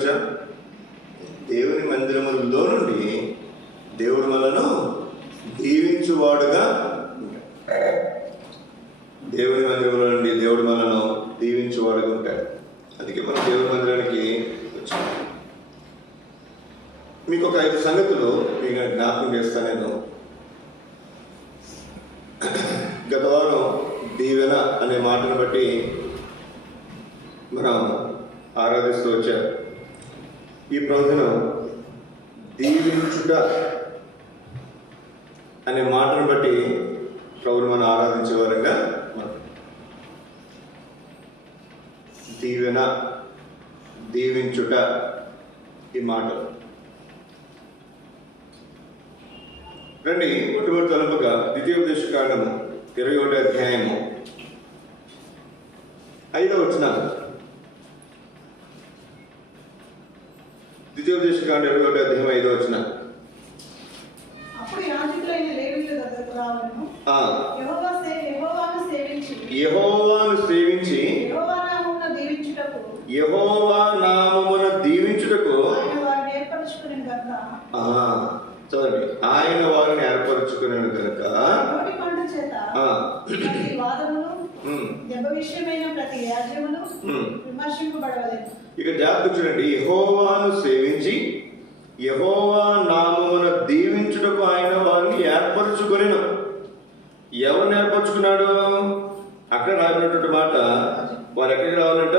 వచ్చాం? దేవుని మందిరములో నుండి దేవుడు మనను దీవించువాడుగా ఉంటాడు. దేవుని మందిరంలో నుండి దేవుడు మనను దీవించువాడుగా ఉంటాడు. అందుకే మనం దేవుని మందిరానికి వచ్చాం. మీకు ఒక 5 సంగతులు మీకు జ్ఞాపకం చేస్తాను నేను. గత వారం దీవెన అనే మాటను బట్టి మనం ఆరాధిస్తూ వచ్చాం. ఈ ప్రార్థన దీవించుట అనే మాటను బట్టి ప్రభుని మనం ఆరాధించే వారంగా మనం దీవెన, దీవించుట ఈ మాటలు రండి. మొట్టమొదటి తలంపుగా ద్వితీయోపదేశకాండము 21వ అధ్యాయము 5వ వచనం. ద్వితీయోపదేశకాండ 21వ అధ్యాయం 5వ వచనం. అప్పుడు యాజకులైన లేవీయుల దగ్గరకు రావలను. యెహోవాను సేవించి యెహోవా నామమున దీవించుటకు చదవండి. ఆయన వారిని ఏర్పరచుకున్నాడు కనుక ఇక జాగ్రత్త చూడండి. యెహోవాను సేవించి యెహోవా నామమున దీవించుటకు ఆయన వారిని ఏర్పరచుకొనెను. ఎవరిని ఏర్పరచుకున్నాడు? అక్కడ రాబడినటువంటి మాట, వారు ఎక్కడికి రావాలంట?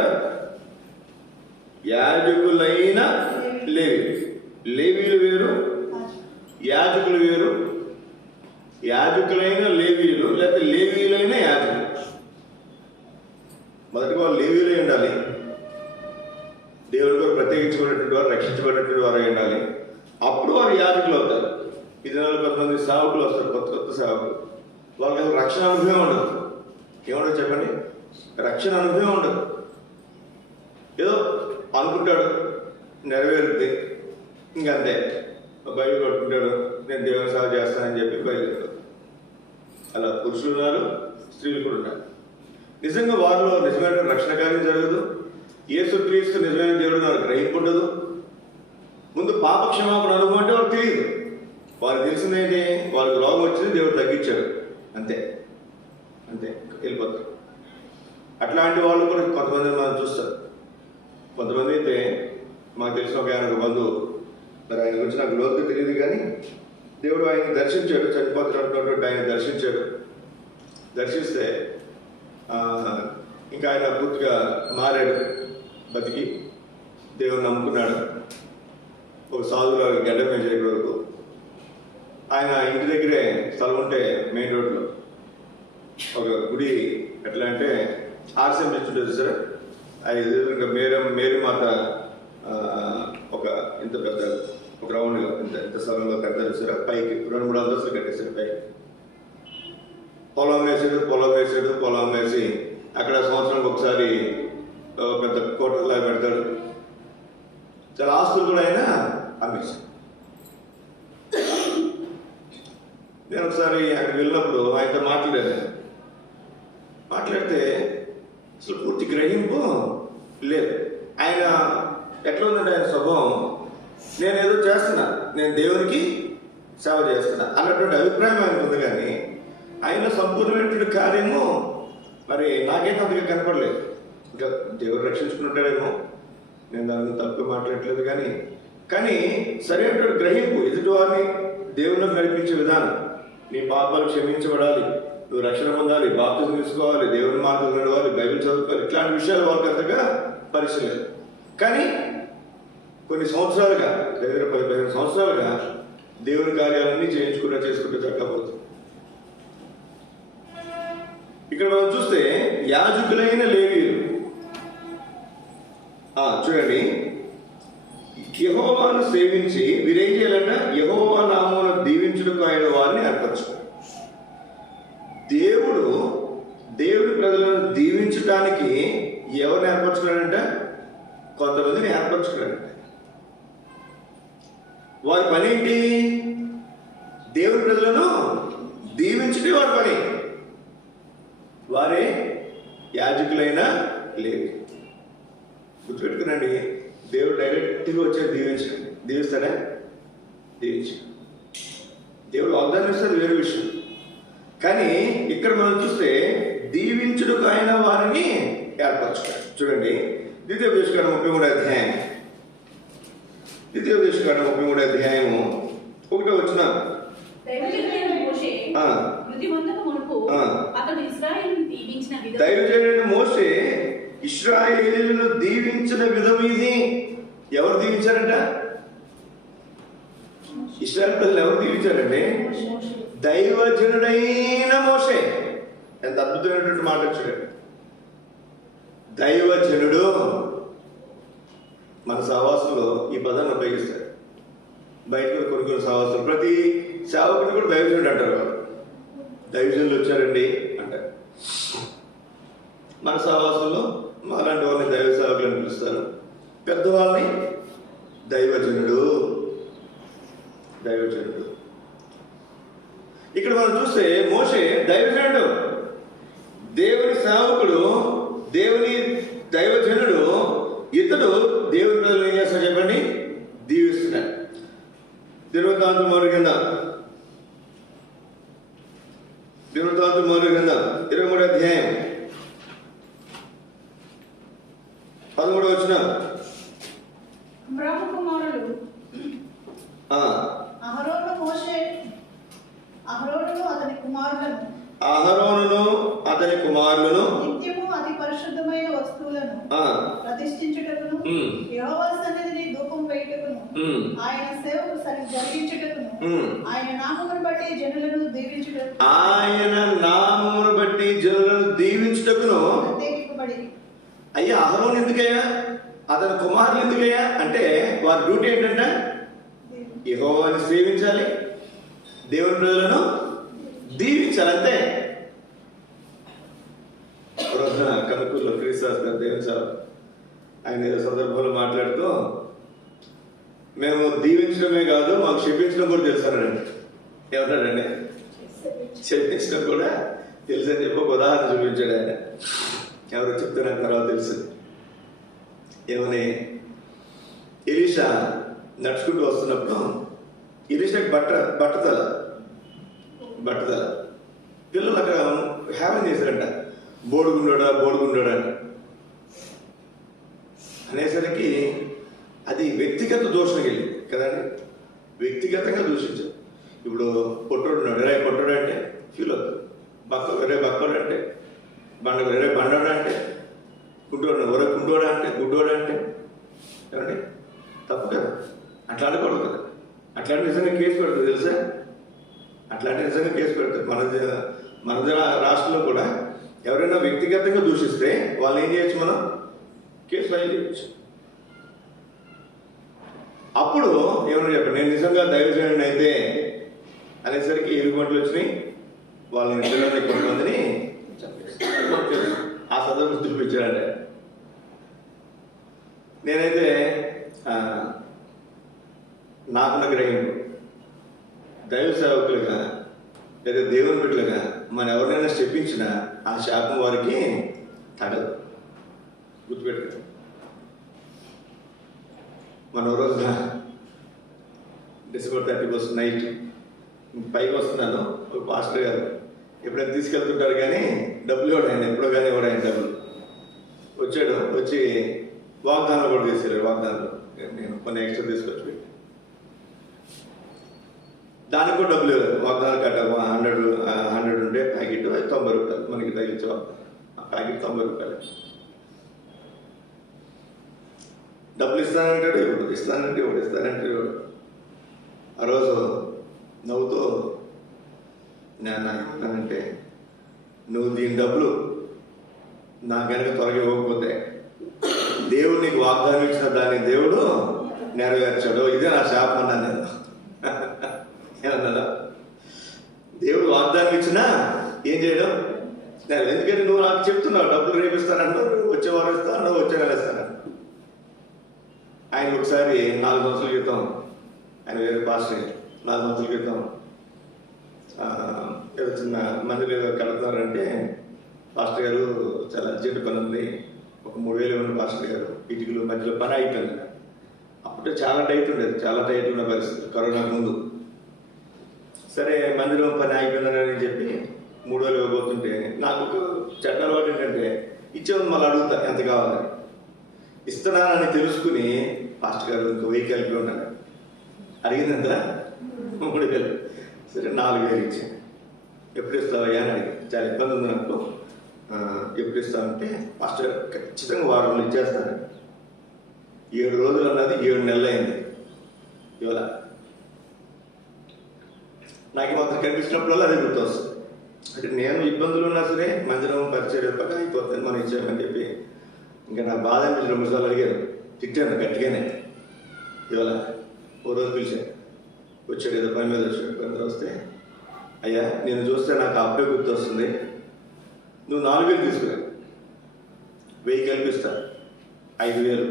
యాజకులైన లేవీయులు. లేవీయులు వేరు, యాజకులు వేరు. యాజకులైన లేవీయులు లేకపోతే లేవీయులైన యాజకులు. మొదటి వాళ్ళు లేవీయులే ఉండాలి. దేవుడి కూడా ప్రత్యేకించబడినటువంటి వారు, రక్షించబడినటువంటి వారు ఉండాలి. అప్పుడు వారు యాజకులు అవుతారు. ఈ దినాల్లో కొంతమంది సేవకులు వస్తారు, కొత్త సేవకులు. వాళ్ళకి అసలు రక్షణ అనుభవం ఉండదు. ఏముండదు చెప్పండి? రక్షణ అనుభవం ఉండదు. ఏదో అనుకుంటాడు, నెరవేరుద్ది, ఇంకంతే. బైబిల్ పట్టుకుంటాడు, నేను దేవుని సేవ చేస్తానని చెప్పి బయలుదేరుతాడు. అలా పురుషులు ఉన్నారు, స్త్రీలు కూడా ఉన్నారు. నిజంగా వారిలో నిజమైన రక్షణ కార్యం జరగదు. యేసుక్రీస్తు నిజమైన దేవుడు వారు గ్రహింపు ఉండదు. ముందు పాప క్షమాపణ అనుభవం అంటే వారికి తెలియదు. వారికి తెలిసిందేంటి? వాళ్ళకి రోగం వచ్చింది, దేవుడు తగ్గించాడు, అంతే అంతే, వెళ్ళిపోతారు. అట్లాంటి వాళ్ళు కూడా కొంతమంది మనం చూస్తారు. కొంతమంది అయితే మాకు తెలిసిన ఒక ఆయన బంధువు, మరి ఆయన గురించి నాకు లోతుగా తెలియదు, కానీ దేవుడు ఆయన దర్శించాడు. చనిపోతున్నటువంటి ఆయన దర్శించాడు. దర్శిస్తే ఇంకా ఆయన పూర్తిగా మారాడు, బతికి దేవుడు నమ్ముకున్నాడు. ఒక సాధువుల గడ్డ మీద చేరే వరకు ఆయన ఇంటి దగ్గరే స్థలం ఉంటే మెయిన్ రోడ్లో ఒక గుడి, ఎట్లా అంటే ఆర్సీఎం ఉంటుంది సార్. అది ఇంకా మేరీ మాత ఒక ఇంత పెద్ద ఒక రౌండ్గా ఇంత స్థలంలో కట్టారు సార్. పైకి 2-3 అంతస్తులు కట్టేశారు. పైకి పొలం వేసి అక్కడ సంవత్సరానికి ఒకసారి పెద్ద కోటలా పెడతాడు. చాలా ఆస్తులు కూడా ఆయన అమ్మేశాడు. నేను ఒకసారి అక్కడికి వెళ్ళినప్పుడు ఆయనతో మాట్లాడితే అసలు పూర్తి గ్రహింపు లేదు. ఆయన ఎట్లా ఉందంటే ఆయన స్వభావం, నేను ఏదో చేస్తున్నా, నేను దేవునికి సేవ చేస్తున్నా అన్నటువంటి అభిప్రాయం ఆయనకు ఉంది. కానీ ఆయన సంపూర్ణమైనటువంటి కార్యము మరి నాకైతే అంతగా కనపడలేదు. ఇంకా దేవుడు రక్షించుకుంటాడేమో, నేను దాన్ని తప్పుగా మాట్లాడలేదు. కానీ సరైనటువంటి గ్రహింపు, ఎదుటి వారిని దేవుని నడిపించే విధానం, నీ పాపాలు క్షమించబడాలి, నువ్వు రక్షణ పొందాలి, బాప్తిజం తీసుకోవాలి, దేవుని మార్గం నడవాలి, బైబిల్ చదువుకోవాలి, ఇట్లాంటి విషయాలు వాళ్ళకి అంతగా పరిచయం లేదు. కానీ కొన్ని సంవత్సరాలుగా, దగ్గర 10-15 సంవత్సరాలుగా దేవుని కార్యాలన్నీ చేసుకుంటూ చక్కపోతుంది. ఇక్కడ మనం చూస్తే యాజకులైన లేవీయులు చూడండి, యెహోవాను సేవించి వీరేం చేయాలంట? యెహోవా నామమున దీవించుటకు ఆయన వారిని ఏర్పరచుకోవాలి. దేవుడి ప్రజలను దీవించడానికి ఎవరిని ఏర్పరచుకున్నాడంట? కొంతమందిని ఏర్పరచుకున్నాడంట. వారి పని ఏంటి? దేవుడి ప్రజలను దీవించడం వారి పని. వారే యాజకులైన లేవి. గుర్తుపెట్టుకునండి, దేవుడు డైరెక్ట్గా వచ్చే దీవించండి. దీవిస్తాడా? దీవించండి. దేవుడు వాగ్దానం ఇస్తారు, వేరే విషయం. కానీ ఇక్కడ మనం చూస్తే దీవించుటకు ఆయన వారిని ఏర్పరచుతాడు. చూడండి, ద్వితీయోపదేశకాండం 33వ అధ్యాయం, ద్వితీయోపదేశకాండం 33వ అధ్యాయము 1వ వచనం. దైవజనుడైన మోషే ఇశ్రాయేలీయులను దీవించిన విధం ఇది. ఎవరు దీవించారంట? ఇశ్రాయేల్ ప్రజలు ఎవరు దీవించారండి? దైవజనుడైన మోషే. ఎంత అద్భుతమైనటువంటి మాట చూడండి. దైవజనుడు. మన సహవాసంలో ఈ పదాన్ని ఉపయోగిస్తారు. బయట కొన్ని సహవాసాలు ప్రతి సేవకుడు కూడా దైవజనుడు అంటారు. వాళ్ళు దైవజనులు వచ్చారండి అంటారు. మన సహవాసంలో అలాంటి వాళ్ళని దైవ సేవకులను పిలుస్తారు. పెద్దవాళ్ళని దైవజనుడు. దైవజనుడు. ఇక్కడ మనం చూస్తే మోషే దైవజనుడు, దేవుని సేవకుడు, దేవుని దైవజనుడు. ఇతడు దేవుని ప్రజలు ఏం చేస్తాడు చెప్పండి? దీవిస్తున్నాడు. దినవృత్తాంతముల గ్రంథం 23వ అధ్యాయం 13వ వచనం. బ్రహ్మకుమారులు అహరోనును అతని కుమారులను నిత్యము అతి పరిశుద్ధమైన వస్తువులను ప్రతిష్ఠించుటకును, యెహోవా సన్నిధిని ధూపం వేయుటకును, ఆయన సేవకు జరిగించుటకును, ఆయన నామమును బట్టి జనులను దీవించుటకును ప్రత్యేకింపబడి. అయ్యా, అహరోను ఎందుకయ్యా, అతని కుమారులు ఎందుకయ్యా అంటే వారి డ్యూటీ ఏంటంటే యెహోవాని సేవించాలి, దేవుని ప్రజలను దీవించాలి. అంతే. కనుకూరులో క్రీస్తాస్ గారు దేవుని సేవ ఆయన ఏదో సందర్భంలో మాట్లాడుతూ, మేము దీవించడమే కాదు మాకు క్షమించడం కూడా తెలుసానండి. ఏమన్నాడండి? క్షమించడం కూడా తెలుసు అని చెప్పి ఒక ఉదాహరణ చూపించాడు ఆయన. ఎవరో చెప్తే నాకు తర్వాత తెలుసు. ఏమని, ఎలీషా నడుచుకుంటూ వస్తున్నప్పుడు ఎలీషాకి బట్టతల పిల్లలు అక్కడ హ్యావెన్ చేశారంట. బోడుగుండోడా అని అనేసరికి అది వ్యక్తిగత దోషణకి వెళ్ళింది కదండి. వ్యక్తిగతంగా దూషించారు. ఇప్పుడు పొట్టోడున్నాడు, వేరే పొట్టోడు అంటే ఫీల్ అవుతుంది. వేరే బక్కోడు అంటే వేరే బండోడు అంటే కుంటోడా అంటే గుడ్డోడా అంటే ఏమండి తప్పు కదా. అట్లా అనకూడదు కదా. అట్లాంటి నిజంగా కేసు పెడుతుంది తెలుసా? అట్లాంటి నిజంగా కేసు పెడుతుంది. మన రాష్ట్రంలో కూడా ఎవరైనా వ్యక్తిగతంగా దూషిస్తే వాళ్ళు ఏం చేయొచ్చు, మనం కేసు ఫైల్ చేయొచ్చు. అప్పుడు ఏమన్నా చెప్పండి, నేను నిజంగా దైవజనుడిని అయితే అనేసరికి ఎలుగుబంట్లు వచ్చినాయి, వాళ్ళని పిల్లల్ని కొంతమందిని ఆ సందర్భం చూపించాడంటే. నేనైతే నాకున్న గ్రహింపు, దైవ సేవకులుగా లేదా దేవుని బిడ్డలుగా మనం ఎవరినైనా చెప్పించినా ఆ శాపం వారికి తగదు. గుర్తుపెట్టు. మన రోజున డిసెంబర్ 31 నైట్ పైకి వస్తున్నాను. ఒక పాస్టర్ గారు ఎప్పుడైనా తీసుకెళ్తుంటారు కానీ డబ్బులు ఇవ్వడు ఆయన, ఎప్పుడో కానీ ఇవ్వడు ఆయన డబ్బులు. వచ్చాడు, వచ్చి వాగ్దానం కూడా తీసుకెళ్ళాడు. వాగ్దానాలు నేను కొన్ని ఎక్స్ట్రా తీసుకొచ్చి పెట్టి దానికి కూడా డబ్బులు ఇవ్వలేదు. వాగ్దానం కట్ట 100 ఉంటే ప్యాకెట్ 90 రూపాయలు మనకి తగిలించే వాగ్దానం. ఆ ప్యాకెట్ 90 రూపాయలు. డబ్బులు ఇస్తానంటాడు, ఇప్పుడు ఇస్తానంటే ఇవ్వడు. ఆ రోజు నవ్వుతూ నేనంటే, నువ్వు దీని డబ్బులు నా కనుక త్వరగా ఇవ్వకపోతే దేవుడు నీకు వాగ్దానం ఇచ్చిన దాన్ని దేవుడు నెరవేర్చాడు. ఇదే నా శాపం అన్నాను నేను. ఏమన్నా, దేవుడు వాగ్దానం ఇచ్చినా ఏం చేయడం? ఎందుకంటే నువ్వు నాకు చెప్తున్నావు డబ్బులు రేపిస్తానంటావు, వచ్చేవారు ఇస్తాను, వచ్చే నెల ఇస్తాను. ఆయన ఒకసారి 4 సంవత్సరాల క్రితం, ఆయన వేరే పాస్టర్ 4 సంవత్సరాల క్రితం ఏదో చిన్న మందిలో ఏదో కడుతున్నారంటే, పాస్టర్ గారు చాలా అర్జెంట్ పని ఉంది, ఒక 3000 ఇవ్వండి పాస్టర్ గారు, ఇటుకలు మధ్యలో పని అయిపోయింది. అప్పుడే చాలా టైట్ ఉండేది, చాలా టైట్ ఉన్న పరిస్థితి కరోనా ముందు. సరే మందిరం పని అయిపోయిందని చెప్పి 3 వేలు ఇవ్వబోతుంటే నాకు ఒక చెడ్డ అలవాటు ఏంటంటే ఇచ్చేవాళ్ళు మళ్ళీ అడుగుతా ఎంత కావాలని. ఇస్తున్నానని తెలుసుకుని పాస్టర్ గారు ఇంకో 1000 కలిపి ఉన్నాను. అడిగింది ఎంత? 3000. సరే 4000 ఇచ్చాను. ఎప్పుడు ఇస్తావయ్యా అని అడిగి, చాలా ఇబ్బంది ఉంది నాకు, ఎప్పుడు ఇస్తానంటే పాస్టర్ గారు ఖచ్చితంగా వారంలో ఇచ్చేస్తాను. 7 రోజులు అన్నది 7 నెలలు అయింది. ఇవాళ నాకు మాత్రం కనిపించినప్పుడల్లా అదే గుర్తు వస్తుంది. అంటే నేను ఇబ్బందులు ఉన్నా సరే మందిరం పరిచయం పక్క అయిపోతుంది మనం ఇచ్చామని చెప్పి ఇంకా నాకు బాధ అనిపించిన 2 సార్లు అడిగారు, తిట్టాను గట్టిగానే. ఇవాళ ఓ రోజు పిలిచాను, వచ్చాడు ఏదో పని మీద వచ్చాడు. పని వస్తే అయ్యా నేను చూస్తే నాకు అప్పుడే గుర్తు వస్తుంది, నువ్వు 4000 తీసుకురా, 1000 కల్పిస్తా, 5000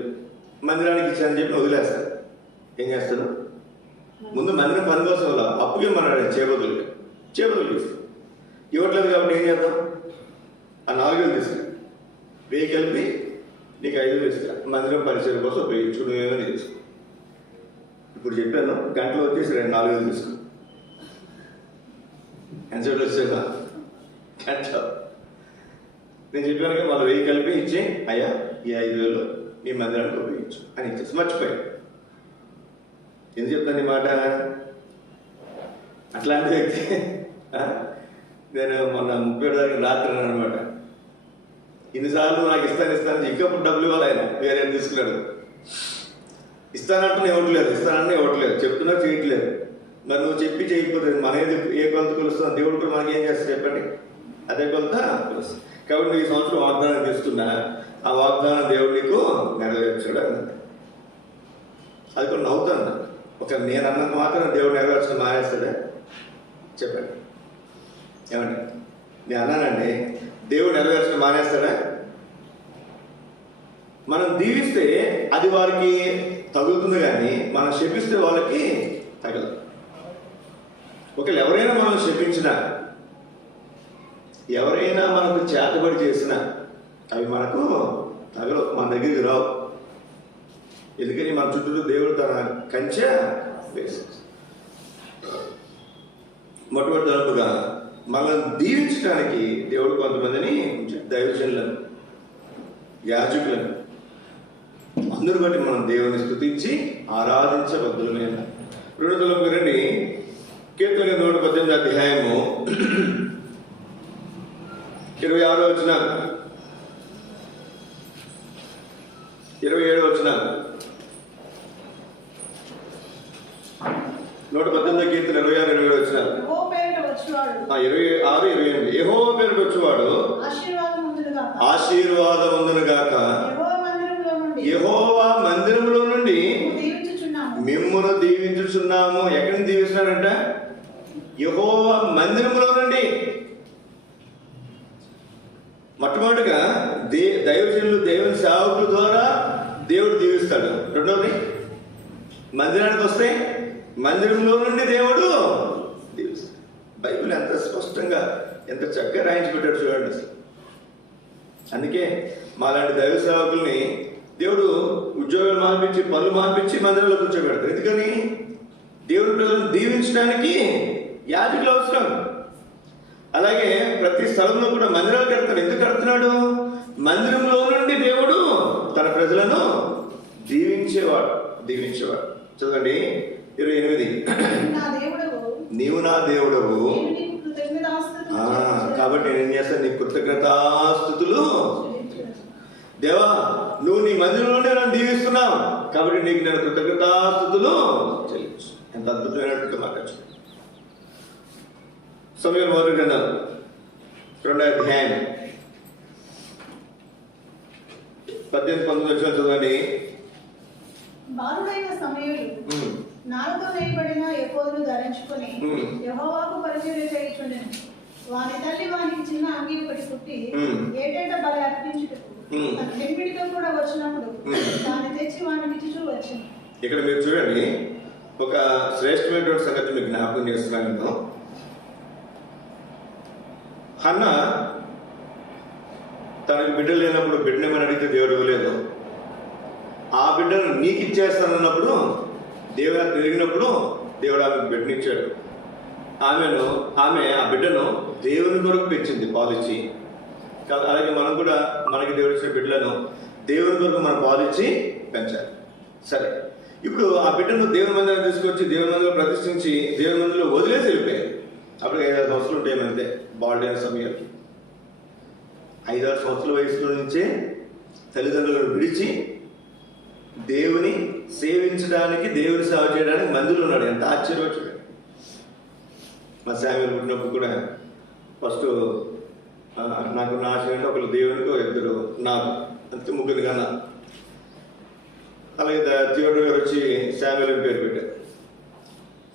మందిరానికి ఇచ్చానని చెప్పి వదిలేస్తాను. ఏం చేస్తాను? ముందు మందిరం పని కోసం వల్ల అప్పుగే మన చేబదులు తీస్తాను. ఇవ్వట్లేదు కాబట్టి ఏం చేద్దాం? ఆ 4000 తీసుకురా, 1000 కలిపి నీకు 5000 ఇస్తా, మందిరం పరిచయం కోసం ఉపయోగించు, నువ్వేమని తీసుకో. ఇప్పుడు చెప్పాను, గంటలో వచ్చేసి 4000 తీసుకో. ఎంతసేపు వచ్చేదా? గంట. నేను చెప్పాను కదా, వాళ్ళు 1000 కలిపి ఇచ్చి అయ్యా ఈ 5000 నీ మందిరానికి ఉపయోగించు అని ఇచ్చేసి మర్చిపోయాను. ఎందుకు చెప్తాను ఈ మాట? అట్లాంటి వ్యక్తి నేను మొన్న 37 తారీఖు రాత్రి అనమాట, ఇన్నిసార్లు నాకు ఇస్తాను ఇంకప్పుడు డబ్బులు ఇవ్వాలి ఆయన, వేరే తీసుకున్నాడు. ఇస్తానంటే ఇవ్వట్లేదు, ఇస్తానంటే ఇవ్వట్లేదు, చెప్తున్నా చేయట్లేదు. మరి నువ్వు చెప్పి చేయకపోతే మన ఏ కొలత కొలుస్తున్నా దేవుడు కూడా మనకి ఏం చేస్తా చెప్పండి? అదే కొలత కొలుస్తుంది. కాబట్టి ఈ సంవత్సరం వాగ్దానం చేస్తున్నా, ఆ వాగ్దానం దేవుడు నీకు నెరవేర్చాడు అన్నది. అది కూడా నవ్వుతాను. ఒక నేను అన్నది మాత్రం దేవుడు నెరవేర్చడం మానేస్తుందా? చెప్పండి ఏమండి? నేను అన్నానండి, దేవుడు నెరవేర్చడం మానేస్తాడా? మనం దీవిస్తే అది వారికి తగులుతుంది, కానీ మనం శపిస్తే వాళ్ళకి తగలదు. ఒకవేళ ఎవరైనా మనం శపించినా, ఎవరైనా మనకు చేతబడి చేసినా అవి మనకు తగలవు, మన దగ్గరికి రావు. ఎందుకని మన చుట్టూ దేవుడు తన కంచె వేసి మొట్టమొదటి తరపుగా మనల్ని దీవించడానికి దేవుడు కొంతమందిని దైవజనులను, యాజకులను అందరూ బట్టి మనం దేవుని స్తుతించి ఆరాధించబద్దులమైన. 2 తరపుగా రండి, కీర్తన 118 అధ్యాయము 26వ వచనం, 27వ వచనం. 118 కీర్తన 26, 27 వచనాలు. 26, 28. యెహోవా పేరిట వచ్చువాడు ఆశీర్వాదముందును గాక. యెహోవా మందిరములో నుండి మిమ్మును దీవించుచున్నాము. ఎక్కడిని దీవిస్తున్నారంట? యెహోవా మందిరములో నుండి. మొట్టమొదటిగా దైవజనులు, దేవుని సేవకుల ద్వారా దేవుడు దీవిస్తాడు. రెండవది మందిరానికి వస్తే మందిరంలో నుండి దేవుడు దీవిస్తాడు. బైబిల్ ఎంత స్పష్టంగా, ఎంత చక్కగా రాయించి పెట్టాడు చూడండి. అందుకే మాలాంటి దైవ సేవకుల్ని దేవుడు ఉద్యోగాలు మానిపించి, పనులు మానిపించి మందిరంలో కూర్చోబెడతారు. ఎందుకని? దేవుడి ప్రజలను దీవించడానికి యాజకులు అవసరం. అలాగే ప్రతి స్థలంలో కూడా మందిరాలు కడతాడు. ఎందుకు కడుతున్నాడు? మందిరంలో నుండి దేవుడు తన ప్రజలను దీవించేవాడు. చదవండి 28. నీవు నా దేవుడవు, కాబట్టి నేను ఏం చేస్తాను? నీ కృతజ్ఞతాస్తుతులు. దేవా, నువ్వు నీ మందిరంలోనే నన్ను దీవిస్తున్నావు, కాబట్టి నీకు నేను కృతజ్ఞతాస్తుతులు చెల్లించు. ఎంత అద్భుతమైనటువంటి మాట. సమయం మొదటి గ్రంథం 2వ అధ్యాయం 18-19 వచ్చిన చదవండి. బాలుడైన సమూయేలు నాలుక వేయబడిన ఎఫోదును ధరించుకొని యెహోవాకు పరిచర్య చేయుచుండెను. వాని తల్లి వానికి చిన్న అంగి ఒకటి కుట్టి ఏటేటా బలి అర్పించుటకు పెనిమిడితో కూడా వచ్చినప్పుడు దాన్ని తెచ్చి వానికి ఇచ్చుచూ వచ్చింది. ఇక్కడ మీరు చూడండి, ఒక శ్రేష్టమైనటువంటి సంగతి మీకు జ్ఞాపకం చేస్తున్నాను. హన్న తనకు బిడ్డ లేనప్పుడు బిడ్డనేమని అడిగితే దేవుడు ఇవ్వలేదు. ఆ బిడ్డను నీకు ఇచ్చేస్తానన్నప్పుడు దేవుడు తిరిగినప్పుడు దేవుడు ఆమెకు బిడ్డనిచ్చాడు. ఆమె ఆ బిడ్డను దేవుని కొరకు పెంచింది పాలిచ్చి. అలాగే మనం కూడా మనకి దేవుడు ఇచ్చిన బిడ్డలను దేవుని కొరకు మనం పాలిచ్చి పెంచాలి. సరే, ఇప్పుడు ఆ బిడ్డను దేవుని మందిరం తీసుకొచ్చి దేవుని మందిరం ప్రతిష్ఠించి దేవుని మందిరంలో వదిలేసి వెళ్ళిపోయారు. అప్పుడు 5-6 సంవత్సరాలు ఉంటాయి అంతే. బాల్డైన సమయానికి 5-6 సంవత్సరాల వయసులో నుంచే తల్లిదండ్రులను విడిచి దేవుని సేవించడానికి, దేవుని సేవ చేయడానికి మందిలో ఉన్నాడు. ఎంత ఆశ్చర్యం చూడండి. మా శామ్యూల్ పుట్టినప్పుడు కూడా ఫస్ట్ నాకు నా ఆశ అంటే ఒకరు దేవునికి, ఇద్దరు నాకు, అంతే, ముగ్గురు కన్నా. అలాగే థియోడర్ గారు వచ్చి శామ్యూల్ అని పేరు పెట్టారు.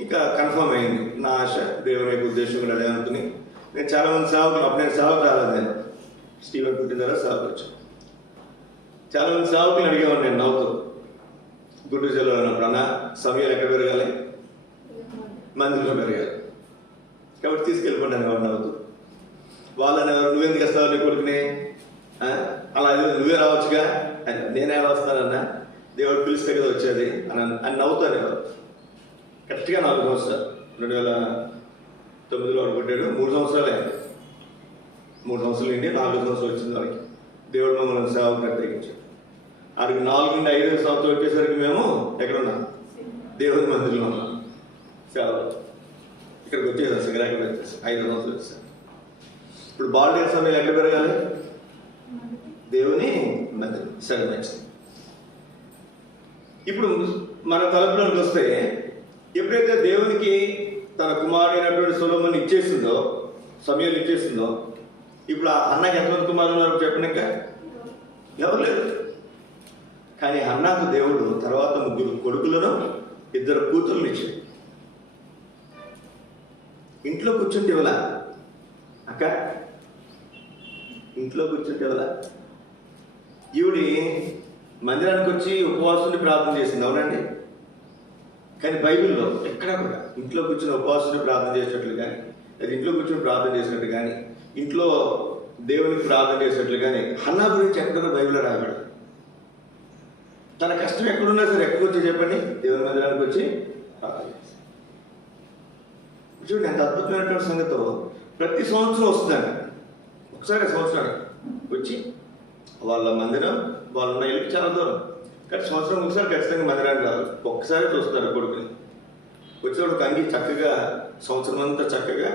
ఇంకా కన్ఫర్మ్ అయింది నా ఆశ, దేవుని యొక్క ఉద్దేశం కూడా అదే అనుకుని నేను చాలామంది సేవకులు, అప్పుడు నేను సేవకు రాలేదు, నేను స్టీవెన్ పుట్టిన తర్వాత సేవకు వచ్చాను. చాలామంది సేవకులు అడిగేవాడు నేను నవ్వుతూ, గుంటూరు జిల్లాలో ఉన్నప్పుడు, అన్న సమయాలు ఎక్కడ పెరగాలి? మందిలో పెరగాలి, కాబట్టి తీసుకెళ్ళిపోండి వాడు నవ్వుతూ. వాళ్ళని నువ్వెందుకు వస్తావు నీ కొడుకుని, అలా నువ్వే రావచ్చుగా అని. నేనే వస్తానన్నా, దేవుడు పిలిస్తే కదా వచ్చేది అని నవ్వుతాను. ఎవరు కరెక్ట్గా 4 సంవత్సరాలు 2009లో వాడు పుట్టాడు. 3 సంవత్సరాలు అయింది. 3 సంవత్సరాలు ఏంటి, 4 సంవత్సరాలు వచ్చింది వాడికి. దేవుడు మమ్మల్ని సేవకు ప్రత్యేకించాడు. వాడికి 4 నుండి 5 సంవత్సరాలు వచ్చేసరికి మేము ఎక్కడున్నాం? దేవుని మందిరంలో ఉన్నాం సేవ. ఇక్కడికి వచ్చేసాం, సింగరాకి వచ్చేసాం. 5 సంవత్సరాలు వచ్చేసాం. ఇప్పుడు బాల్డైన సమయం ఎక్కడ పెరగాలి? దేవుని మందిరం. సరే, మంచిది. ఇప్పుడు మన తలపులోకి వస్తే, ఎప్పుడైతే దేవునికి తన కుమారుడైనటువంటి సొలొమోను ఇచ్చేసిందో, సమయాలు ఇచ్చేసిందో, ఇప్పుడు ఆ అన్నకి ఎంతమంది కుమారులు ఉన్నారు చెప్పండి? ఇంకా ఎవరు లేదు. కానీ అన్నకు దేవుడు తర్వాత 3 కొడుకులను 2 కూతుర్లను ఇచ్చాడు. ఇంట్లో కూర్చుంటే ఇవ్వలా అక్క, ఇంట్లో కూర్చుంటే ఇవ్వలా. ఈవిడి మందిరానికి వచ్చి ఉపవాసుని ప్రార్థన చేసింది, అవునండి. కానీ బైబిల్లో ఎక్కడా కూడా ఇంట్లో కూర్చుని ఉపవాసుని ప్రార్థన చేసినట్లు కానీ, లేదా ఇంట్లో కూర్చొని ప్రార్థన చేసినట్టు కానీ, ఇంట్లో దేవునికి ప్రార్థన చేసినట్లు కానీ హన్నా గురించి ఎక్కడ బైబిల్లో రాయబడదు. తన కష్టం ఎక్కడున్నా సరే ఎక్కడికి వచ్చి చెప్పండి, దేవుని మందిరానికి వచ్చి ప్రార్థన చేసి. చూడండి ఎంత అద్భుతమైనటువంటి సంగతో. ప్రతి సంవత్సరం వస్తుందండి, ఒకసారి సంవత్సరానికి వచ్చి వాళ్ళ మందిరం, వాళ్ళ ఉన్న ఇల్లు చాలా దూరం, కానీ సంవత్సరం ఒకసారి ఖచ్చితంగా మందిరానికి రావాలి. ఒక్కసారి చూస్తారు కొడుకుని. వచ్చేవాడు కంగి చక్కగా సంవత్సరం అంతా చక్కగా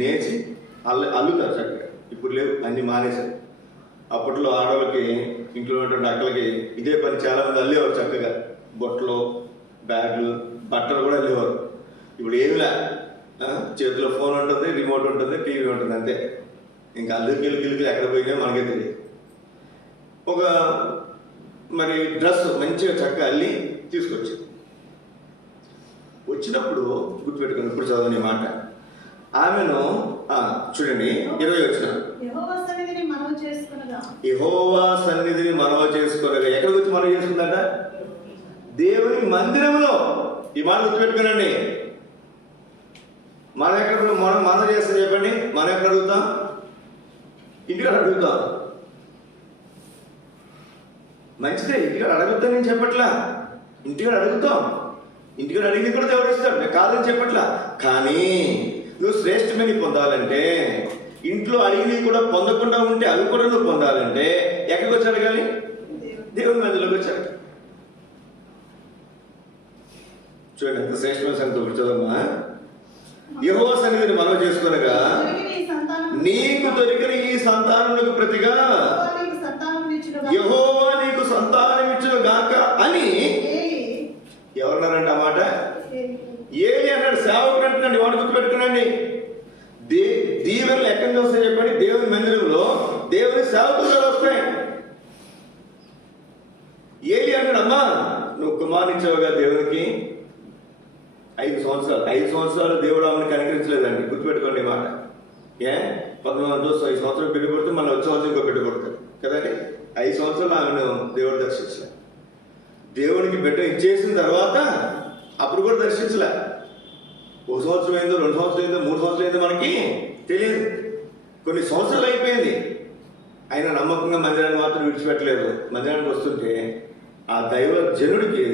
నేర్చి అల్లుతారు చక్కగా. ఇప్పుడు లేవు, అన్ని మానేశారు. అప్పట్లో ఆడవాళ్ళకి, ఇంట్లో ఉన్నటువంటి అక్కలకి ఇదే పని. చాలామంది అల్లేవారు చక్కగా, బొట్టలు, బ్యాగులు, బట్టలు కూడా అల్లేవారు. ఇప్పుడు ఏమిలా, చేతిలో ఫోన్ ఉంటుంది, రిమోట్ ఉంటుంది, టీవీ ఉంటుంది, అంతే. ఇంకా అల్లుకి గిలుకి ఎక్కడ పోయినా మనకే తెలియదు. ఒక మరి డ్రెస్ మంచిగా చక్కగా అల్లి తీసుకొచ్చింది. వచ్చినప్పుడు గుర్తుపెట్టుకుని, ఇప్పుడు చదవని మాట. ఆమెను చూడండి 20 వచ్చిన, యెహోవా సన్నిధిని మనవ చేసుకొనగా. ఎక్కడికి వచ్చి మనవ చేసుకుందట? దేవుని మందిరంలో. ఈ మాట గుర్తుపెట్టుకోనండి. మనం ఎక్కడ మనం చేస్తాం చెప్పండి? మనం ఎక్కడ అడుగుతాం? ఇంటికాడ అడుగుతాం. మంచిదే, ఇంటికాడ అడుగుతా, నేను చెప్పట్లా. ఇంటికాడ అడుగుతాం, ఇంటికాడ అడిగింది కూడా దేవుడు ఇస్తాడు, నేను కాదని చెప్పట్లా. కానీ నువ్వు శ్రేష్టమని పొందాలంటే, ఇంట్లో అడిగినవి కూడా పొందకుండా ఉంటే అవి కూడా నువ్వు పొందాలంటే ఎక్కడికి వచ్చి అడగాలి? దేవుని మందిరంలోకి వచ్చి అడగాలి. చూడండి ఎంత శ్రేష్టమైన సంగతి చదవమ్మా. యెహోవా సన్నిధిని మనవ చేసుకొనగా నీకు దొరికిన ఈ సంతానములకు ప్రతిగా యెహోవా నీకు సంతానమిచ్చును గాక అని ఎవరన్నారంట? ఆ మాట ఏలి అన్నాడు. సేవకుడు అంటున్నాడు. వాడు గుర్తుపెట్టుకున్నాండి. దీవెనలు ఎక్కడి నుంచి వస్తాయి చెప్పండి? దేవుని మందిరంలో దేవుని సేవకులు వస్తాయి. ఏలి అన్నాడు, అమ్మా నువ్వు కుమారునిచ్చావుగా దేవునికి 5 సంవత్సరాలు. 5 సంవత్సరాలు దేవుడు ఆమెను కనికరించలేదండి. గుర్తుపెట్టుకోండి మాట. 19 రోజు 5 సంవత్సరాలు పెళ్లి కొడుతూ మళ్ళీ వచ్చే సంవత్సరం ఇంకో పెళ్లి కొడతాడు కదండి. 5 సంవత్సరాలు ఆమెను దేవుడు దర్శించలే. దేవునికి బిడ్డ ఇచ్చేసిన తర్వాత అప్పుడు కూడా దర్శించలే. 1 సంవత్సరం అయిందో, 2 సంవత్సరాలు అయిందో, 3 సంవత్సరాలు అయిందో మనకి తెలియదు. కొన్ని సంవత్సరాలు అయిపోయింది. ఆయన నమ్మకంగా మందిరాన్ని మాత్రం విడిచిపెట్టలేదు. మందిరానికి వస్తుంటే ఆ దైవ జనుడికి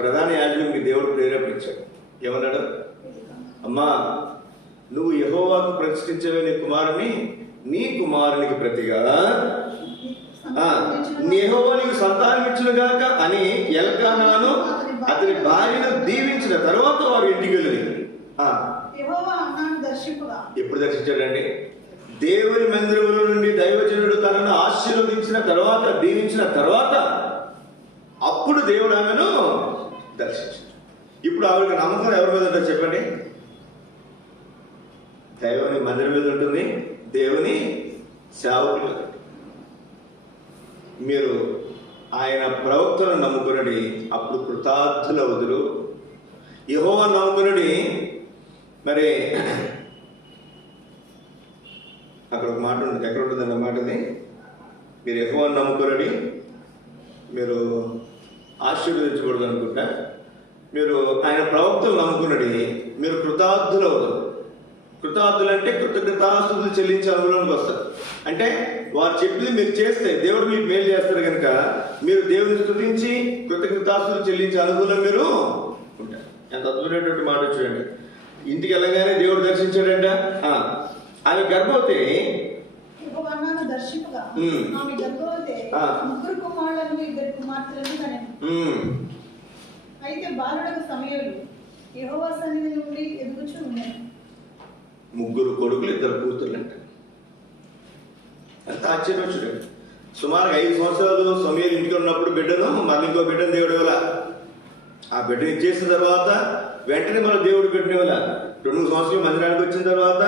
ప్రధాన యాజకుడికి దేవుడు ప్రేరేపించాడు. ఏమన్నాడు? అమ్మా, నువ్వు యెహోవాకు ప్రతిష్ఠించవే నీ కుమారునికి ప్రతిగా యెహోవా నీకు సంతానం ఇచ్చునుగాక అని ఎల్కానాను అతని భార్యను దీవించిన తర్వాత వారు ఇంటికి వెళ్ళి ఎప్పుడు దర్శించాడండి? దేవుని మందిరముల నుండి దైవజనుడు తనను ఆశీర్వదించిన తర్వాత, దీవించిన తర్వాత అప్పుడు దేవుడు ఆమెను దర్శించాడు. ఇప్పుడు ఆవిడకి నమ్మకం ఎవరి మీద ఉంటుంది చెప్పండి? దేవుని మందిరం మీద ఉంటుంది, దేవుని సేవకులు. మీరు ఆయన ప్రవక్తలను నమ్ముకునడి, అప్పుడు కృతార్థులవుదురు. యెహోవా నమ్ముకునడి. మరి అక్కడ ఒక మాట ఉంటుంది, ఎక్కడ ఉంటుంది అన్న మాటది? మీరు యెహోవాను నమ్ముకునడి, మీరు ఆశీర్వదించకూడదు అనుకుంటా. మీరు ఆయన ప్రవక్తలు నమ్ముకున్నది, మీరు కృతార్థులవుతారు. కృతార్థులు అంటే కృతజ్ఞతాస్తుతులు చెల్లించే అనుభవంలోకి వస్తారు. అంటే వారు చెప్పింది మీరు చేస్తే దేవుడు మీకు మేలు చేస్తారు కనుక మీరు దేవుని స్తుతించి కృతజ్ఞతాస్తుతులు చెల్లించే అనుభవంలో మీరు ఉంటారు. ఎంత అద్భుతమైనటువంటి మాట చూడండి. ఇంటికి వెళ్ళగానే దేవుడు దర్శించాడంట. ఆమె గర్భవతి. అయితే బాలుడకు సమయంలో యెహోవా సన్నిధి నుండి ఎదుగుచూ ఉన్నాడు. 3 కొడుకులు 2 కూతుర్లు అంట. అంత ఆశ్చర్యం చూడండి. సుమారు 5 సంవత్సరాలు సమయాలు ఇంటికి ఉన్నప్పుడు బిడ్డను మళ్ళీ ఇంకో బిడ్డను దేవుడు ఇవ్వాల. ఆ బిడ్డను ఇచ్చేసిన తర్వాత వెంటనే మన దేవుడు బిడ్డను ఇవ్వాల. 2 సంవత్సరాలు మందిరానికి వచ్చిన తర్వాత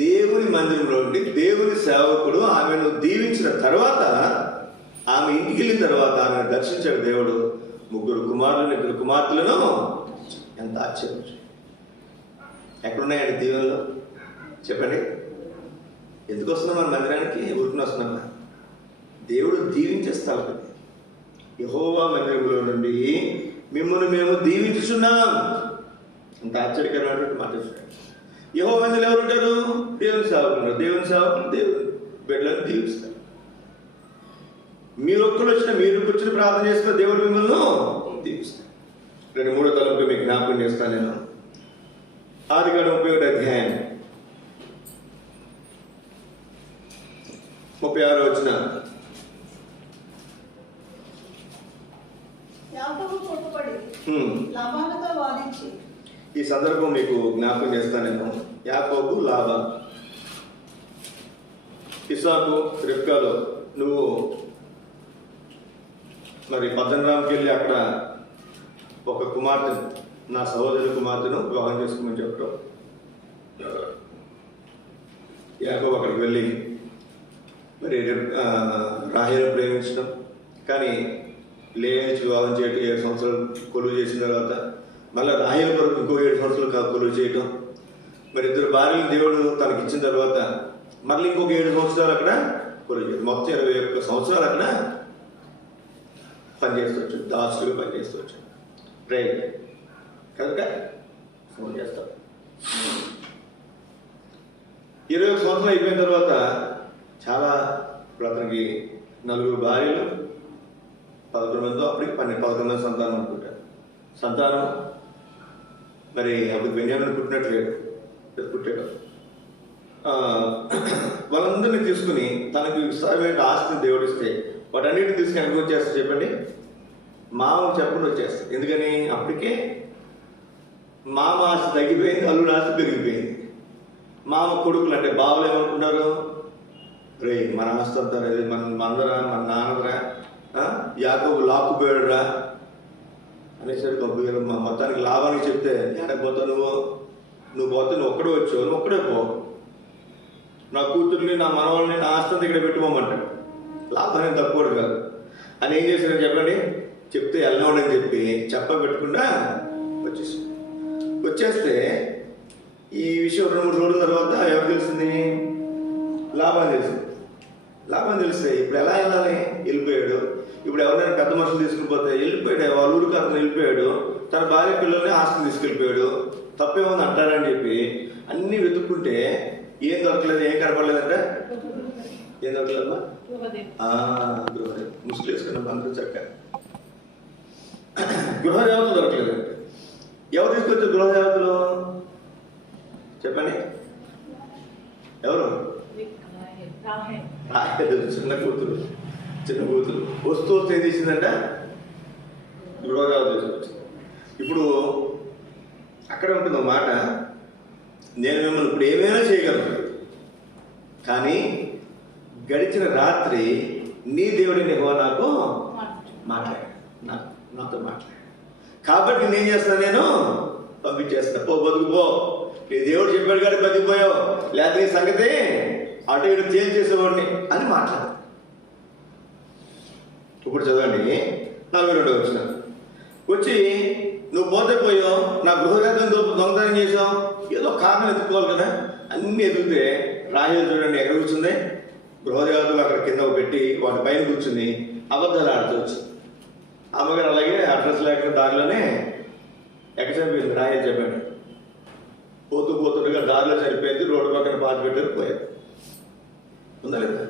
దేవుని మందిరంలో ఉండి దేవుని సేవకుడు ఆమెను దీవించిన తర్వాత ఆమె ఇంటికి వెళ్ళిన తర్వాత ఆమెను దర్శించాడు దేవుడు. 3 కుమారులను 2 కుమార్తెలను. ఎంత ఆశ్చర్యం! ఎక్కడున్నాయండి దీవెనలు చెప్పండి? ఎందుకు వస్తున్నాం మన మందిరానికి? ఊరుకుని వస్తున్నాం. దేవుడు దీవించే స్థలం. యెహోవా మందిరంలో నుండి మిమ్మల్ని మేము దీవించుచున్నాం. అంత ఆశ్చర్యకరమైనటువంటి మాట. యెహోవా మందిరంలో ఎవరు ఉంటారు? దేవుని సేవకులు. దేవుని సేవకులు దేవుని బిడ్డలను దీవిస్తారు. మీరు మీరు కూర్చొని ప్రార్థన చేస్తున్న దేవుడు మిమ్మల్ని దీవిస్తారు. 2-3 తలంపు మీకు జ్ఞాపకం చేస్తాను నేను. ఆదికాండం 31వ అధ్యాయం 36వ వచనం. యాకోబు కోపపడి లాబానుతో వాదించి. ఈ సందర్భం మీకు జ్ఞాపకం చేస్తాను నేను. యాకోబు, లాబాను, ఇస్సాకు, రిబ్కాలో నువ్వు మరి పద్దనరాంకి వెళ్ళి అక్కడ ఒక కుమార్తెను, నా సహోదరి కుమార్తెను వివాహం చేసుకోమని చెప్పడం. యాకోబు అక్కడికి వెళ్ళి మరి రాహేలు ప్రేమించడం, కానీ లేచి వివాహం చేయటం, 7 సంవత్సరాలు కొలువు చేసిన తర్వాత మళ్ళీ రాహేలు కొరకు ఇంకో 7 సంవత్సరాలు కొలువు చేయటం. మరి 2 భార్యలు దేవుడు తనకి ఇచ్చిన తర్వాత మళ్ళీ ఇంకొక 7 సంవత్సరాలు అక్కడ కొలువు చేయడం. మొత్తం 21 సంవత్సరాలు అక్కడ పనిచేస్తూ వచ్చాడు, దాసులుగా పనిచేస్తూ వచ్చాడు. రైట్ కనుక ఫోన్ చేస్తాం. 21 సంవత్సరాలు అయిపోయిన తర్వాత చాలా ఇప్పుడు అతనికి 4 భార్యలు, 11 మందితో అప్పటికి 11 మంది సంతానం అనుకుంటారు. సంతానం మరి అప్పుడు బెన్యామిన్ పుట్టాడు. వాళ్ళందరినీ తీసుకుని తనకు విస్తారమైన ఆస్తిని దేవుడిస్తే వాటన్నిటిని తీసుకుని ఎందుకు వచ్చేస్తారు చెప్పండి? మామ చెప్పకుండా వచ్చేస్తారు. ఎందుకని? అప్పటికే మామ ఆస్తి తగ్గిపోయింది, అల్లుడు ఆస్తి పెరిగిపోయింది. మామ కొడుకులు అంటే బావలు ఏమనుకుంటారు? రే మన ఆస్తి అంతా మన అందరా, మన నాన్నరా, యాకోబు లాక్కుపోయాడురా అనేసరికి మా మొత్తానికి లాభానికి చెప్తే ఎక్కడికి పోతావు నువ్వు పోతే నువ్వు ఒక్కడే వచ్చావు, నువ్వు ఒక్కడే పో, నా కూతుర్ని నా మనవాళ్ళని నా ఆస్తి ఇక్కడ పెట్టుకోమంటాడు. లాభాన్ని తక్కువ కాదు అని ఏం చేశారని చెప్పండి? చెప్తే వెళ్ళవడని చెప్పి చెప్పబెట్టకుండా వచ్చేస్తే ఈ విషయం 2-3 రోజుల తర్వాత ఎవరు తెలిసింది? లాభం తెలిస్తే ఇప్పుడు ఎలా వెళ్ళాలి? వెళ్ళిపోయాడు. ఇప్పుడు ఎవరైనా పెద్ద మనుషులు తీసుకుని పోతే వెళ్ళిపోయాడు, వాళ్ళ ఊరికి అతను వెళ్ళిపోయాడు, తన భార్య పిల్లల్ని ఆస్తిని తీసుకెళ్ళిపోయాడు, తప్పేముంది అంటారని చెప్పి అన్నీ వెతుక్కుంటే ఏం దొరకలేదు. ఏం కనపడలేదంటే ఏం దొరకలేదమ్మా? ముసుగులు వేసుకున్నాం అందరూ చక్కగా. గృహ దేవతలు దొరకలేదు. ఎవరు తీసుకొచ్చారు గృహ దేవతలు చెప్పండి? ఎవరు? చిన్న కూతురు వస్తూ ఏం చేసిందంట? గృహ దేవత తీసుకొచ్చింది. ఇప్పుడు అక్కడ ఉంటుంది ఒక మాట, నేను మిమ్మల్ని ఇప్పుడు ఏమైనా చేయగలను, కానీ గడిచిన రాత్రి నీ దేవుడిని నాకు నాతో మాట్లాడు, కాబట్టి నేనేం చేస్తాను, నేను పంపించేస్తా, పో బతుకుపో, నీ దేవుడు చెప్పాడు కాబట్టి బతికిపోయావు, లేకపోతే నీ సంగతి అటు ఇటు తేల్చేసేవాడిని అని మాట్లాడు. ఇప్పుడు చదవండి 42వ వచనం. వచ్చి నువ్వు పోతే పోయావు, నా గృహదేవతను దొంగతనం చేసావు, ఏదో కారణం ఎత్తుకోవాలి కదా, అన్నీ ఎదుగుతే రాహేలు చూడండి ఎక్కడ కూర్చుంది, గృహదేవతలు అక్కడ కింద పెట్టి వాటి పైన కూర్చుని అబద్ధాలు ఆడుతూ వచ్చింది. అమ్మగారు అలాగే అడ్రస్ లేకుండా దారిలోనే ఎక్కడ చనిపోయింది రాహేలు చెప్పాడు. పోతుండగా దారిలో చనిపోయింది, రోడ్డు పక్కన పాతి పెట్టారు, పోయారు. ఉందా లేదా?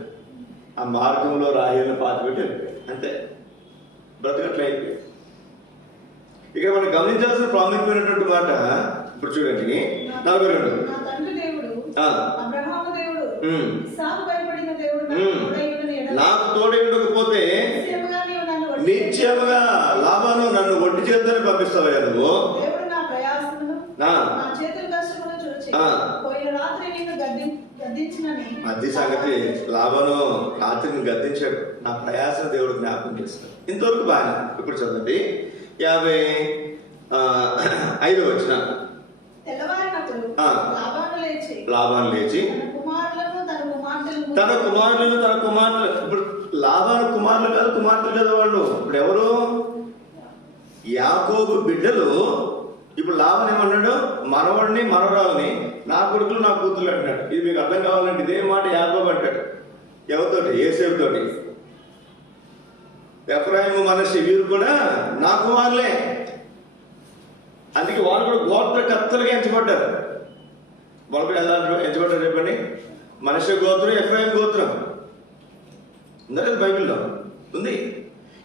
ఆ మార్గంలో రాహేలను పాతి పెట్టి వెళ్ళిపోయారు, అంతే, బ్రతకట్లు అయిపోయాయి. ఇక మనం గమనించాల్సిన ప్రాముఖ్యమైనటువంటి మాట ఇప్పుడు చూడండి 42. నా తండ్రి దేవుడు అబ్రహాము దేవుడు ఇస్సాకు భయపడిన దేవుడు నాకు తోడైపోతే నిత్యముగా లాభాను నన్ను ఒంటి చేతులని పంపిస్తావా నువ్వు? దేవుడు నా ప్రయాసమును నా చేతుల కష్టమును చూచి పోయిన రాత్రి నిన్ను గద్దించినని. అది సంగతి, లాభాను రాత్రిని గద్దించాడు, నా ప్రయాసం దేవుడు జ్ఞాపకం చేస్తాడు. ఇంతవరకు బాగా. ఇప్పుడు చదవండి 55వ వచనం. తెల్లవారినప్పుడు లాభాను లేచి తన కుమారులను ఇప్పుడు లాభాను కుమారులు కాదు, కుమార్తెలు కదా వాళ్ళు. ఇప్పుడు ఎవరు? యాకోబు బిడ్డలు. ఇప్పుడు లాభం ఏమన్నాడు? మనవడిని మనవరాలని నా కొడుకులు నా కూతురు అంటాడు. ఇది మీకు అర్థం కావాలంటే ఇదే మాట యాకోబు అంటాడు. ఎవరితోటి? యోసేపు తోటి. ఎఫ్రాయిము మనష్షే వీరు కూడా నా కుమారులే. అందుకే వాళ్ళు కూడా గోత్రకర్తలుగా ఎంచబడ్డారు. వాళ్ళు కూడా ఎలా ఎంచబడ్డారు చెప్పండి? మనష్షే గోత్రం, ఎఫ్రాయిం గోత్రం ఉందా కదా బైబిల్లో? ఉంది.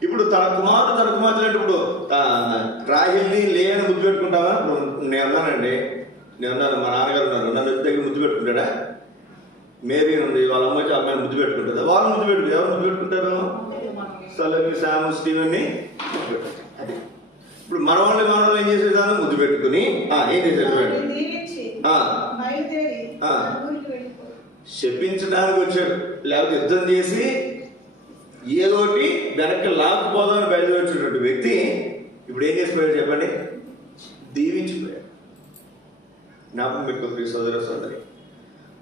ఇప్పుడు తన కుమార్తె అంటే ఇప్పుడు రాహేల్ని లేని ముద్దు పెట్టుకుంటావా? నేను ఉన్నానండి, మా నాన్నగారు ఉన్నారు, నన్ను దగ్గర ముద్దు పెట్టుకుంటాడా? మేరీ ఉంది, వాళ్ళ అమ్మకి అమ్మాయిని ముద్దు పెట్టుకుంటుందా? వాళ్ళు ముద్దు పెట్టుకుంటారు. ఎవరు ముద్దు పెట్టుకుంటారు? సలమి, శాము, స్టీవెన్ని ముద్దు పెట్టుకుంటారు. అది ఇప్పుడు మనవాళ్ళు ఏం చేసేదాన్ని ముద్దు పెట్టుకుని ఏం చేశారు? శపించడానికి వచ్చాడు, లేకపోతే యుద్ధం చేసి ఏదోటి వెనక్కి లాక్కుపోదామని బయలుదేరినటువంటి వ్యక్తి ఇప్పుడు ఏం చేసిపోయాడు చెప్పండి? దీవించిపోయాడు. జ్ఞాపకం పెట్టుకోండి సోదరి,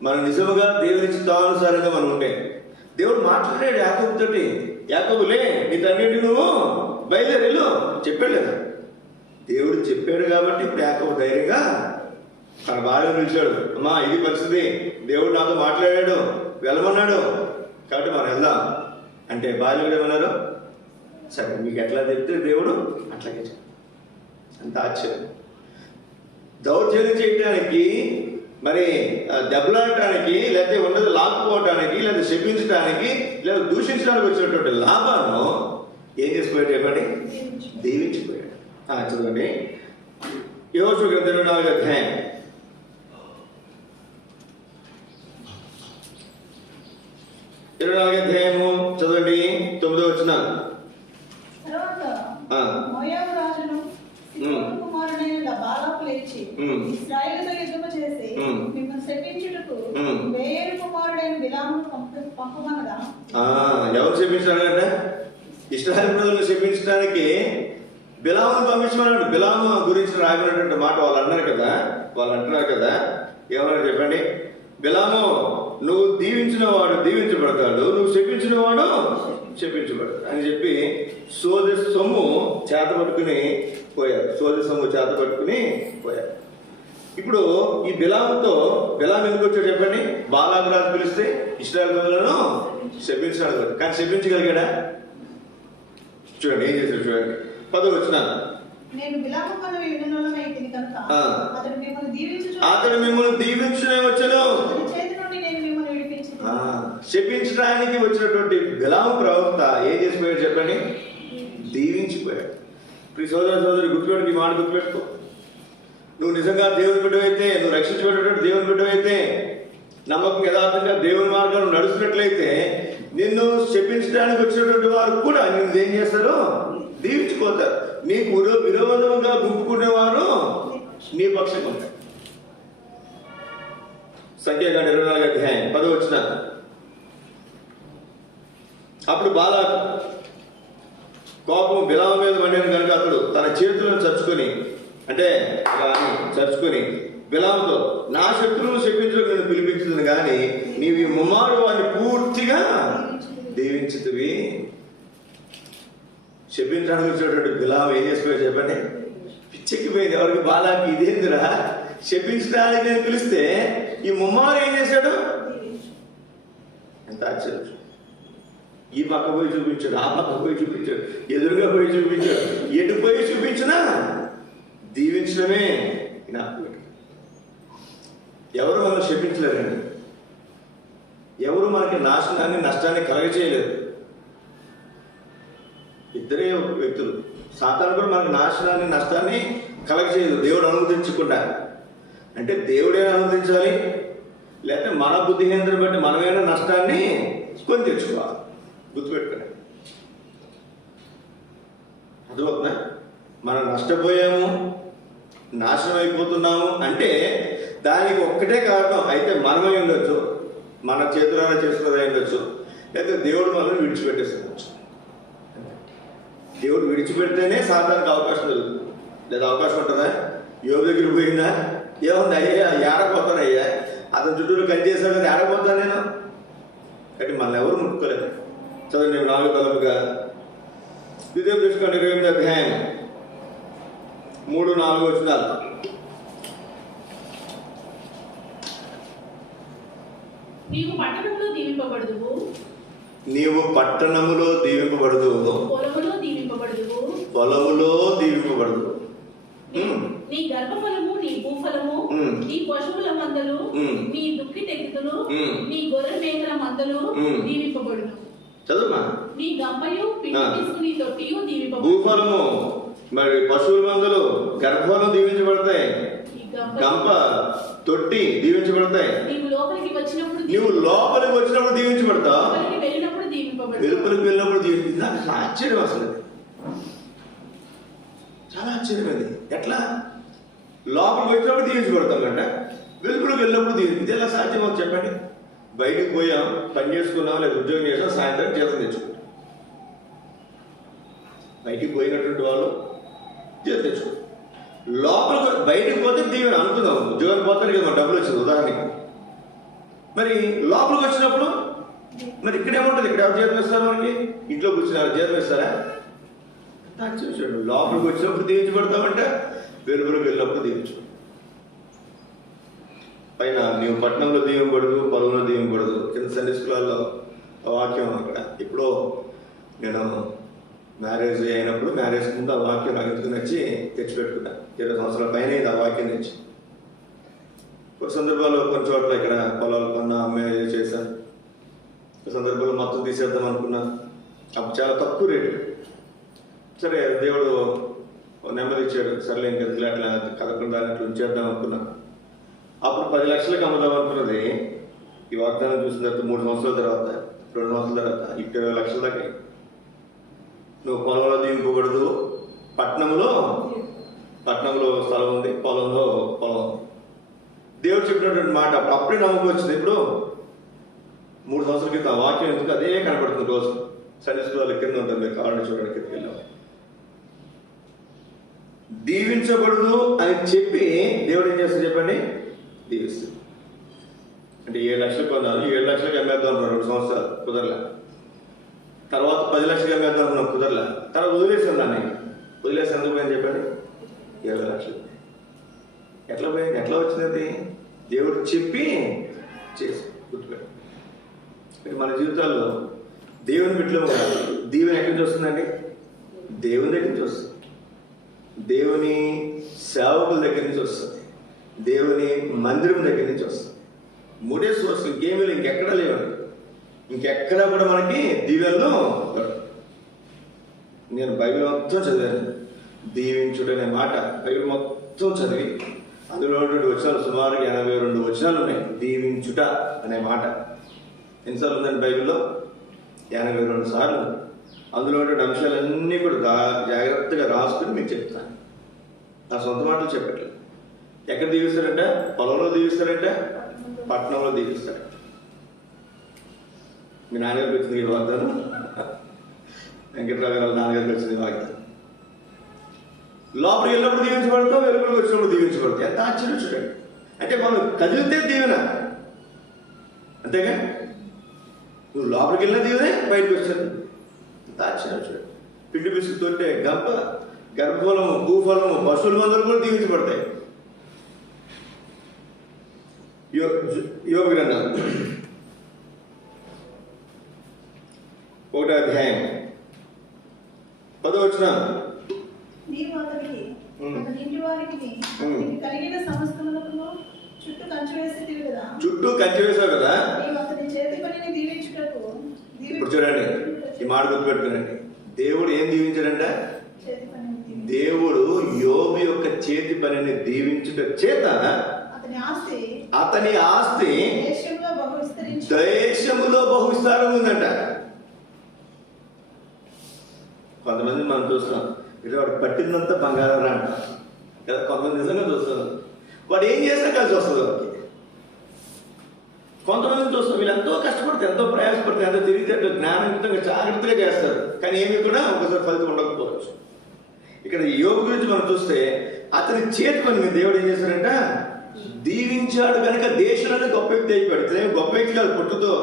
మనం నిజముగా దేవుని చిత్తానుసారంగా మనం ఉంటే దేవుడు మాట్లాడాడు యాకోబుతోటి. యాకోబులే, నీ తండ్రి నువ్వు బయలుదేరు చెప్పాడు కదా. దేవుడు చెప్పాడు కాబట్టి ఇప్పుడు యాకోబు ధైర్యంగా తన భార్యను పిలిచాడు. అమ్మా, ఇది పరిస్థితి, దేవుడు నాతో మాట్లాడాడు, వెళ్ళమన్నాడు, కాబట్టి మనం వెళ్దాం అంటే భార్య కూడా ఏమన్నారు? సరే, మీకు ఎట్లా చెప్తే దేవుడు అట్లాగే చెప్పాడు. అంత ఆశ్చర్యం. దౌర్జన్యం చేయడానికి, మరి దెబ్బలాడటానికి, లేకపోతే ఉండదు లాక్కుపోవటానికి, లేదా శపించడానికి, లేదా దూషించడానికి వచ్చినటువంటి లాభాలను ఏం చేసిపోయాడు చెప్పండి? దీవించిపోయాడు. చదవండి యెహోషువ గ్రంథం 24వ అధ్యాయం 24వ అధ్యాయము చదవండి 9వ వచనం. మోయాబు రాజును కుమారుడైన బాలాకు లేచి ఇశ్రాయేలుతో యుద్ధము చేసి మిమ్మల్ని శపించుటకు బెయోరు కుమారుడైన బిలామును పంపమనగా. ఎవరు శపించాడంట? ఇశ్రాయేలు ప్రజలను శపించడానికి బిలామును పంపించమన్నాడు. బిలాము గురించి రాయబడినటువంటి మాట వాళ్ళు అంటున్నారు కదా. ఏమన్నారు చెప్పండి? బిలాము, నువ్వు దీవించిన వాడు దీవించబడతాడు, నువ్వు శపించిన వాడు శపించబడతాడు అని చెప్పి సోదె సొమ్ము చేత పట్టుకుని పోయారు. ఇప్పుడు ఈ బిలాం ఎందుకు వచ్చాడు చెప్పండి? బాలాకు రాజు పిలిస్తే ఇశ్రాయేలు ప్రజలను శపించాడు, కానీ శపించగలిగాడా? చూడండి ఏం చేశాడు. చూడండి 10వ వచనం. నేను బిలాము మనవి వినున్నమైతిని కనుక అతడు మిమ్మల్ని దీవించునే వచ్చాను. శపించడానికి వచ్చినటువంటి బిలాము ప్రవక్త ఏం చేసిపోయాడు చెప్పండి? దీవించిపోయాడు. ప్రియ సోదర సోదరి గుర్తుపెట్టుకు, ఈ మాట గుర్తుపెట్టుకో. నువ్వు నిజంగా దేవుని బిడ్డవైతే, నువ్వు రక్షించబడేటట్టు దేవుని బిడ్డవైతే, నమ్మకం యథార్థంగా దేవుని మార్గంలో నడుస్తున్నట్లయితే నిన్ను శపించడానికి వచ్చినటువంటి వారు కూడా నిన్ను ఏం చేస్తారు? దీవించిపోతారు. నీకు విరోధంగా గుంపుకునేవారు నీ పక్షంగా ఉంటారు. సంఖ్యాకాండం 24 అధ్యాయం 10వ వచనం. అప్పుడు బాలాకు కోపం బిలాము మీద మండిన కనుక అతడు తన చేతులను చచ్చుకొని, అంటే చచ్చుకొని బిలాముతో, నా శత్రువులు శపించడం నేను పిలిపించుతుంది కానీ నీవు ఈ ముమ్మారు వాడిని పూర్తిగా దీవించుతువి. శపించడానికి వచ్చినటువంటి బిలాము ఏం చేసుకోవాలి చెప్పండి? పిచ్చెక్కిపోయింది. ఎవరికి? బాలాకి. ఇదేందిరా, శపించడానికి నేను పిలిస్తే ఈ ముమ్మారు ఏం చేశాడు? ఎంత ఆశ్చర్యం! ఈ పక్క పోయి చూపించాడు, ఆ పక్క పోయి చూపించాడు, ఎదురుగా పోయి చూపించాడు. ఎటు పోయి చూపించినా దీవించడమే. ఎవరు మనం శపించలేరండి. ఎవరు మనకి నాశనాన్ని, నష్టాన్ని కలగచేయలేదు. ఇద్దరే వ్యక్తులు. సాతాను కూడా మనకు నాశనాన్ని, నష్టాన్ని కలగచేయదు దేవుడు అనుమతించకుండా. అంటే దేవుడే అనుమతించాలి, లేకపోతే మన బుద్ధిహీనతను బట్టి మనమైనా నష్టాన్ని కొని తెచ్చుకోవాలి. గుర్తుపెట్టుకునే అర్థమవుతుందా? మనం నష్టపోయాము, నాశనం అయిపోతున్నాము అంటే దానికి ఒక్కటే కారణం. అయితే మనమై ఉండొచ్చు, మన చేతులారా చేసుకున్నదై ఉండొచ్చు, లేకపోతే దేవుడు మనల్ని విడిచిపెట్టేసుకోవచ్చు. దేవుడు విడిచిపెడితేనే సాతానికి అవకాశం దొరుకుతుంది. లేదా అవకాశం ఉంటుందా? యోగు దగ్గర పోయిందా? ఏముంది? అయ్యా ఏడపోతానయ్యా, అతను చుట్టూరు కంచేసాడు కదా, ఏడపోతాను నేను. కాబట్టి మనల్ని ఎవరు ముట్టుకోలేదు. చదువు 4 తలపుగా ద్వితీయోపదేశకాండం 28వ అధ్యాయం 3-4 వచనాలు. నీవు పట్టణంలో దీవింపబడుదువు, నీవు పట్టణములో దీవింపబడుదువు, పొలములో దీవింపబడుదువు, పొలములో దీవింపబడుదువు. నీ గర్భఫలము, నీ భూఫలము, నీ పశువుల మందలు, నీ దుక్కి తెగులు, నీ గొర్రె మేకల మందలు దీవింపబడును. చదువుమా. నీ గంపయు పిండి తీసుకుని తొట్టియు దీవింపబడును. భూఫలము, మరి పశువుల మందలు, గర్భఫలం దీవించబడతాయి. గంప, తొట్టి దీవించబడతాయి. నీవు లోపలికి వచ్చినప్పుడు దీవించబడతావు, వెళ్ళినప్పుడు దీవింపబడు. వెలుపలికి వెళ్ళినప్పుడు దీవించి. నాకు ఆశ్చర్యం అసలు, చాలా ఆశ్చర్యం అది. ఎట్లా? లోపలికి వచ్చినప్పుడు దీవించబడతామంట, వెలుపలికి వెళ్ళినప్పుడు దీవించి. ఎలా సాధ్యం అవుతుంది చెప్పండి? బయటికి పోయాం, పని చేసుకున్నాం, లేదా ఉద్యోగం చేసాం, సాయంత్రం జీతం తెచ్చుకుంటాం. బయటికి పోయినటువంటి వాళ్ళు జీతం తెచ్చుకుంటాం. లోపలికి బయటికి పోతే దీవెన అనుకుందాం. ఉద్యోగానికి పోతారు కదా, డబ్బులు వచ్చింది ఉదాహరణకి. మరి లోపలికి వచ్చినప్పుడు మరి ఇక్కడేముంటుంది? ఇక్కడ ఎవరు జీతం ఇస్తారు మనకి? ఇంట్లో కూర్చున్నారు, జీతం ఇస్తారా? చూసాడు. లోపలికి వచ్చినప్పుడు దీవించబడతామంటే వెలుపలికి వెళ్ళినప్పుడు దీవించు. పైన నీవు పట్టణంలో దీవింపబడదు, పొలంలో దీవింపబడదు. కింద సండే స్కూల్లో వాక్యం అక్కడ ఎప్పుడో నేను మ్యారేజ్ అయినప్పుడు, మ్యారేజ్ ముందు ఆ వాక్యం నాకు ఎందుకు నచ్చి తెచ్చిపెట్టుకున్నా. 20 సంవత్సరాల పైన ఇది ఆ వాక్యం తెచ్చి. కొన్ని సందర్భాల్లో కొన్ని చోట్ల ఇక్కడ పొలాలు కొన్నా, అమ్మాయి చేశాను. ఒక సందర్భంలో మొత్తం తీసేద్దాం అనుకున్నా. అప్పుడు చాలా తక్కువ రేటు. సరే, దేవుడు నెమ్మది ఇచ్చాడు. సర్లే ఇంకెందుకు అట్లా కదకుండా అట్లా ఉంచేద్దాం అనుకున్నా. అప్పుడు 10 లక్షలకు అమ్ముదాం అనుకున్నది. ఈ వాగ్దానం చూసిన తర్వాత 3 సంవత్సరాల తర్వాత, 2 సంవత్సరాల తర్వాత 20 లక్షల దాకా. నువ్వు పొలంలో దీవింపబడదు, పట్టణంలో స్థలం ఉంది, పొలంలో పొలం ఉంది. దేవుడు చెప్పినటువంటి మాట అప్పుడే నమ్మకం వచ్చింది. ఇప్పుడు 3 సంవత్సరాల క్రితం ఆ వాక్యం ఎందుకు అదే కనపడుతుంది రోజు. సండే స్కూల్ కింద ఉంటుంది, మీరు కావాలని చూడండి, కిందకి వెళ్ళాము. దీవించబడదు అని చెప్పి దేవుడు ఏం చేస్తాడు చెప్పండి? దీవిస్తుంది. అంటే 7 లక్షలు కొన్నాను, 7 లక్షలకు అమ్మేద్దాం అనుకున్నాను. 2 సంవత్సరాలు కుదరలే. తర్వాత 10 లక్షలకు అమ్మేద్దాం అనుకున్నాను, కుదరలే. తర్వాత వదిలేసాను దాన్ని. వదిలేసి ఎందుకు పోయింది చెప్పండి? 20 లక్షలు. ఎట్లా పోయింది? ఎట్లా వచ్చింది? దేవుడు చెప్పి చేసి. గుర్తుపెట్టు. మన జీవితాల్లో దేవుని బిడ్డలో దీవెన ఎక్కడి నుంచి వస్తుందండి? దేవుని దగ్గర నుంచి వస్తుంది. దేవుని సేవకుల దగ్గర నుంచి వస్తుంది. దేవుని మందిరం దగ్గర నుంచి వస్తుంది. 3 సోర్స్, ఇంకేమీ ఇంకెక్కడా లేవండి. ఇంకెక్కడా కూడా మనకి దీవెనలు. నేను బైబిల్ మొత్తం చదివాను. దీవించుడనే మాట బైబిల్ మొత్తం చదివి అందులో ఉన్నటువంటి వచనాలు సుమారు 82 వచనాలు ఉన్నాయి. దీవించుట అనే మాట ఎన్నిసార్లు ఉందండి బైబిల్లో? 82 సార్లు. అందులో ఉన్నటువంటి అంశాలన్నీ కూడా జాగ్రత్తగా రాసుకుని మీకు చెప్తాను. నా సొంత మాటలు చెప్పట్లేదు. ఎక్కడ దీవిస్తారంట? పొలంలో దీవిస్తారంట, పట్టణంలో దీవిస్తారంట. మీ నాన్నగారికి వచ్చింది ఈ వాగ్దానం, వెంకట్రావు గారు నాన్నగారికి వచ్చింది వాగ్దానం. లోపలికి వెళ్ళినప్పుడు దీవించబడతాం, వెలుగులోకి వచ్చినప్పుడు దీవించబడతాం. ఎంత ఆశ్చర్యం చూడండి. అంటే మనం కదిలితే దీవెన, అంతేగా? నువ్వు లోపలికి వెళ్ళిన దీవెనే, బయటకు వచ్చాను. ఎంత ఆశ్చర్యం చూడండి. పిండి పిసుకుతుంటే గర్భఫలము, భూఫలము, పశువుల మందులు కూడా దీవించబడతాయి. యోగ గ్రంథం 1వ అధ్యాయం 10వ వచనం. నీవు అతనికి అతని ఇంటి వారికి నీకు కలిగిన సమస్తములను చుట్టూ కంచె వేసేటివి కదా. చుట్టూ కంచె వేసావు కదా. నీవు అతని చేతి పనిని దీవించుటకు. ఇప్పుడు చూడండి, ఈ మాట గుర్తుపెట్టుకునండి. దేవుడు ఏం దీవించాడంట? చేతి పనిని. దేవుడు యోబు యొక్క చేతి పనిని దీవించుట చేత అతని ఆస్తి దేశములో బహు విస్తారం ఉందంట. కొంతమంది మనం చూస్తాం, ఇట్లా వాడు పట్టిందంతా బంగారం అంట కదా. కొంతమంది నిజంగా చూస్తాం, వాడు ఏం చేసినా కలిసి వస్తుంది వాడికి. కొంతమంది చూస్తాం, వీళ్ళు ఎంతో కష్టపడితే, ఎంతో ప్రయాసపడితే, ఎంతో తిరిగితే జ్ఞానయుక్తంగా జాగ్రత్తగా చేస్తారు, కానీ ఏమి కూడా ఒకసారి ఫలితం ఉండకపోవచ్చు. ఇక్కడ యోబు గురించి మనం చూస్తే అతని చేతి పని మీద దేవుడు ఏం చేశాడంట? దీవించాడు కనుక దేశంలోనే గొప్ప వ్యక్తి అయిపోయాడు. ఇతనేమి గొప్ప వ్యక్తి కాదు పుట్టుతో.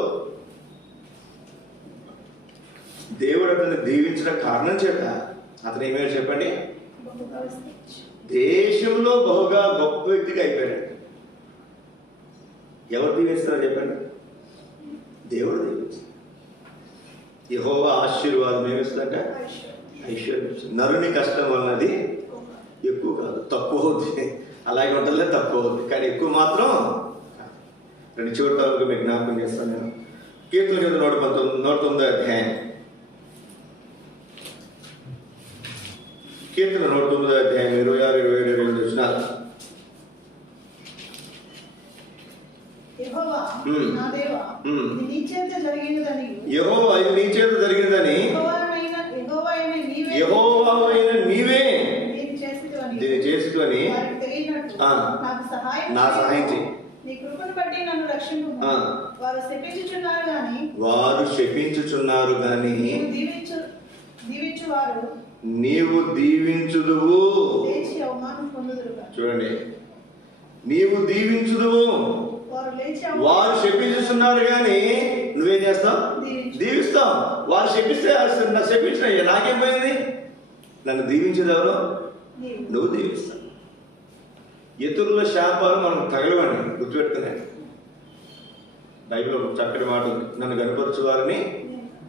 దేవుడు అతన్ని దీవించిన కారణం చేత అతను ఏమేమి చెప్పండి? దేశంలో బహుగా గొప్ప వ్యక్తిగా అయిపోయాడు. ఎవరు దీవిస్తారో చెప్పండి? దేవుడు దీవిస్తాడు. యెహోవా ఆశీర్వాదం ఏమిస్తుందంట? ఐశ్వర్యం. నరుని కష్టం వలనది ఎక్కువ కాదు, తక్కువ అవుతుంది. అలాగే ఉంటుందిలే, తక్కువ అవుతుంది, కానీ ఎక్కువ మాత్రం 2 చివరి మీకు జ్ఞాపకం చేస్తాను నేను. కీర్తన 119వ అధ్యాయం. కీర్తన 109వ అధ్యాయం 26, 27 వచనాలు. యెహోవా ఇది నీ చేత జరిగినదని యెహోవావైన నీవే దీన్ని చేస్తుని నా సహాయం చేయి. నీ కృపను బట్టి నన్ను రక్షించు. వారు శపించుచున్నారు గాని దీవించువారు నీవు దీవించుదువు. లేచి అవమానం పొందుదురు. చూడండి, నీవు దీవించుదువు. వారు శపించుతున్నారు కానీ నువ్వేం చేస్తావు? దీవిస్తావు. వారు శపిస్తే శపించిన నాకేం పోయింది? నన్ను దీవించేది ఎవరు? నువ్వు దీవిస్తావు. ఇతరుల శాపాలు మనకు తగలవని గుర్తుపెట్టుకున్నాను. బైబిల్ ఒక చక్కటి మాట ఉంది, నన్ను కనపరచు వారిని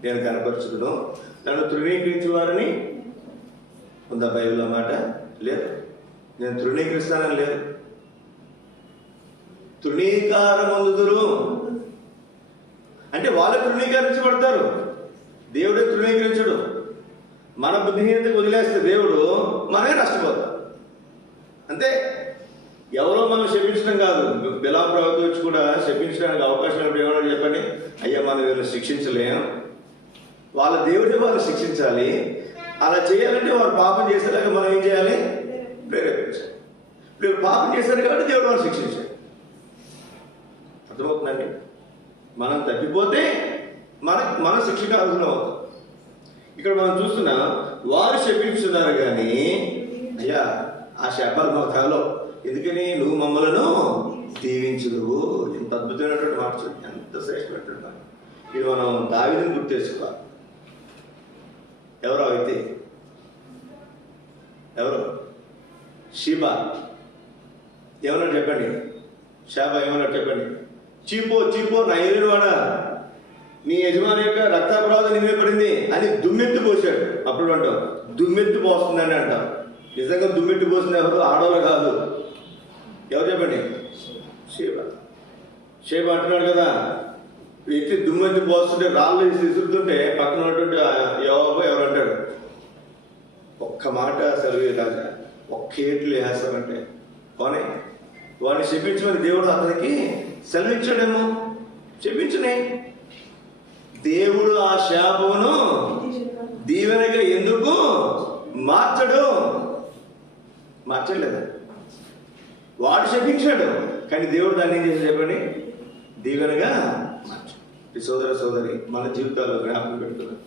నేను కనపరచుదును, నన్ను తృణీకరించు వారిని. ఉందా బైబిల్లో మాట? లేదు. నేను తృణీకరిస్తానని లేదు. తృణీకారమందుదురు అంటే వాళ్ళు తృణీకరించబడతారు, దేవుడే తృణీకరించడు. మన బుద్ధిహీనతకు వదిలేస్తే దేవుడు మనమే నష్టపోతాం. అంతే. ఎవరో మనం శపించడం కాదు. బిలాం ప్రవక్త వచ్చి కూడా శపించడానికి అవకాశం ఏమన్నా చెప్పండి? అయ్యా మనం వీళ్ళని శిక్షించలేం, వాళ్ళ దేవుడే వాళ్ళు శిక్షించాలి. అలా చేయాలంటే వారు పాపం చేసేలాగా మనం ఏం చేయాలి? ప్రేరేపించాలి. వీళ్ళు పాపం చేశారు కాబట్టి దేవుడు వాళ్ళు శిక్షించాలి. అర్థమవుతుందండి? మనం తప్పిపోతే మన శిక్షకు అర్హులం అవుతాం. ఇక్కడ మనం చూస్తున్నాం, వారు శపించుతున్నారు కానీ అయ్యా ఆ శాపాలు మా కాలో, ఎందుకని నువ్వు మమ్మలను దీవించుదువు. ఎంత అద్భుతమైనటువంటి మాట చూడండి, ఎంత శ్రేష్టమైనటువంటి మాట. ఇది మనం దావీదుని గుర్తు తెచ్చుకోవాలి. ఎవరో అయితే ఎవరు? షీబా ఏమన్నాడు చెప్పండి? షాబా ఏమన్నాడు చెప్పండి? చీపో నా ఏలినవాడా, నీ యజమాని యొక్క రక్తప్రవాహం నిమే పడింది అని దుమ్మెత్తి పోసాడు. అప్పుడు అంటాం దుమ్మెత్తి పోస్తుందని అంటాం. నిజంగా దుమ్మెత్తి పోసింది ఎవరు? ఆడవాళ్ళు కాదు. ఎవరు చెప్పండి? షేబా అంటున్నాడు కదా, ఎత్తి దుమ్మెత్తి పోస్తుంటే రాళ్ళు విసురుతుంటే పక్కన ఉన్నటువంటి యోబు ఎవరు అంటాడు? ఒక్క మాట సెలవే కాక ఒక్క ఏట్లు వేస్తామంటే పోనీ వాడిని శపించమని దేవుడు అతనికి సెలవిచ్చాడేమో. చెప్పించునే దేవుడు ఆ శాపమును దీవెనగా ఎందుకు మార్చడు? మార్చలేదా? వాడు శపించాడు, కానీ దేవుడు దాన్ని ఏం చేసి చెప్పండి, దీవెనగా మార్చు. ఈ సోదరి మన జీవితాల్లో జ్ఞాపకం పెడుతున్నారు.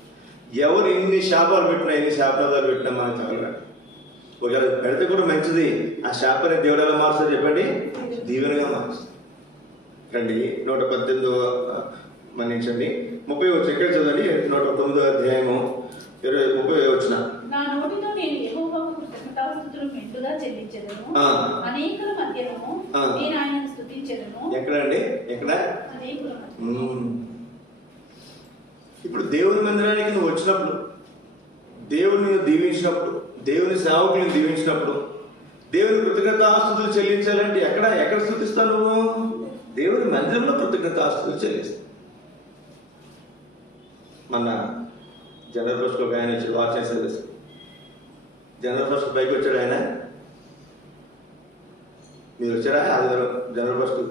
ఎవరు ఎన్ని శాపాలు పెట్టినా, ఎన్ని శాపాలు పెట్టినా మనకు తగలరాడు. ఒకవేళ పెడితే కూడా మంచిది. ఆ శాపాన్ని దేవుడు ఎలా మారుస్తుంది చెప్పండి, దీవెనగా మారుస్తుంది. రండి 118 మన్నించండి 30 వచ్చి ఎక్కడ చదవండి. 109 అధ్యాయము 30 వచ్చిన. నా నోటితో నేను యెహోవాకు కృతజ్ఞతాస్తుతులు మెండుగా చెల్లించెదను. అనేకుల మధ్యను నేను ఆయనను స్తుతించెదను. ఎక్కడండి? ఎక్కడ? అనేకుల ఇప్పుడు దేవుని మందిరానికి నువ్వు వచ్చినప్పుడు, దేవుని నిన్ను దీవించినప్పుడు, దేవుని సేవకులను దీవించినప్పుడు, దేవుని కృతజ్ఞతాస్తుతులు చెల్లించాలంటే ఎక్కడ స్తుతిస్తావు నువ్వు? దేవుని మందిరంలో కృతజ్ఞతాస్తుతులు చెల్లిస్తావు. మన జనరల్ ఫస్ట్ ఒక ఆయన వచ్చి వాచ్ చేసేది. జనరల్ ఫస్ట్ పైకి వచ్చాడు ఆయన. మీరు వచ్చారా? ఆదివారం జనరల్ ఫస్ట్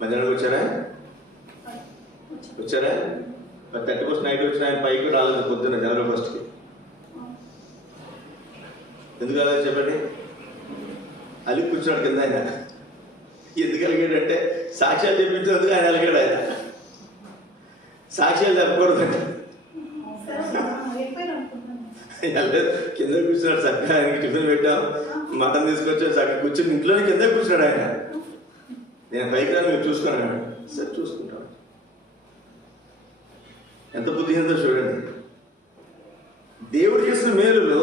మధ్యాహ్నం వచ్చారా? వచ్చారా? మరి 31st నైట్ వచ్చిన ఆయన పైకి రాలేదు పొద్దున్న జనరల్ ఫస్ట్కి. ఎందుకు అలా చెప్పండి? అలిగి కూర్చున్నాడు కింద ఆయన. ఎందుకు అలిగాడంటే సాక్ష్యాలు చెప్పించేందుకు ఆయన అలిగాడు. ఆయన సాక్ష్యాలు చెప్పకూడదంటే కింద కూర్చున్నాడు. చక్కగా ఆయనకి టిఫిన్ పెట్టాం, మటన్ తీసుకొచ్చాడు, చక్కగా కూర్చొని ఇంట్లోనే కింద కూర్చున్నాడు ఆయన. నేను పైకి రాను, మీరు చూసుకున్నాడు. సరే చూసుకుంటాను. ఎంత బుద్ధిహీనతో చూడండి. దేవుడు చేసిన మేలులో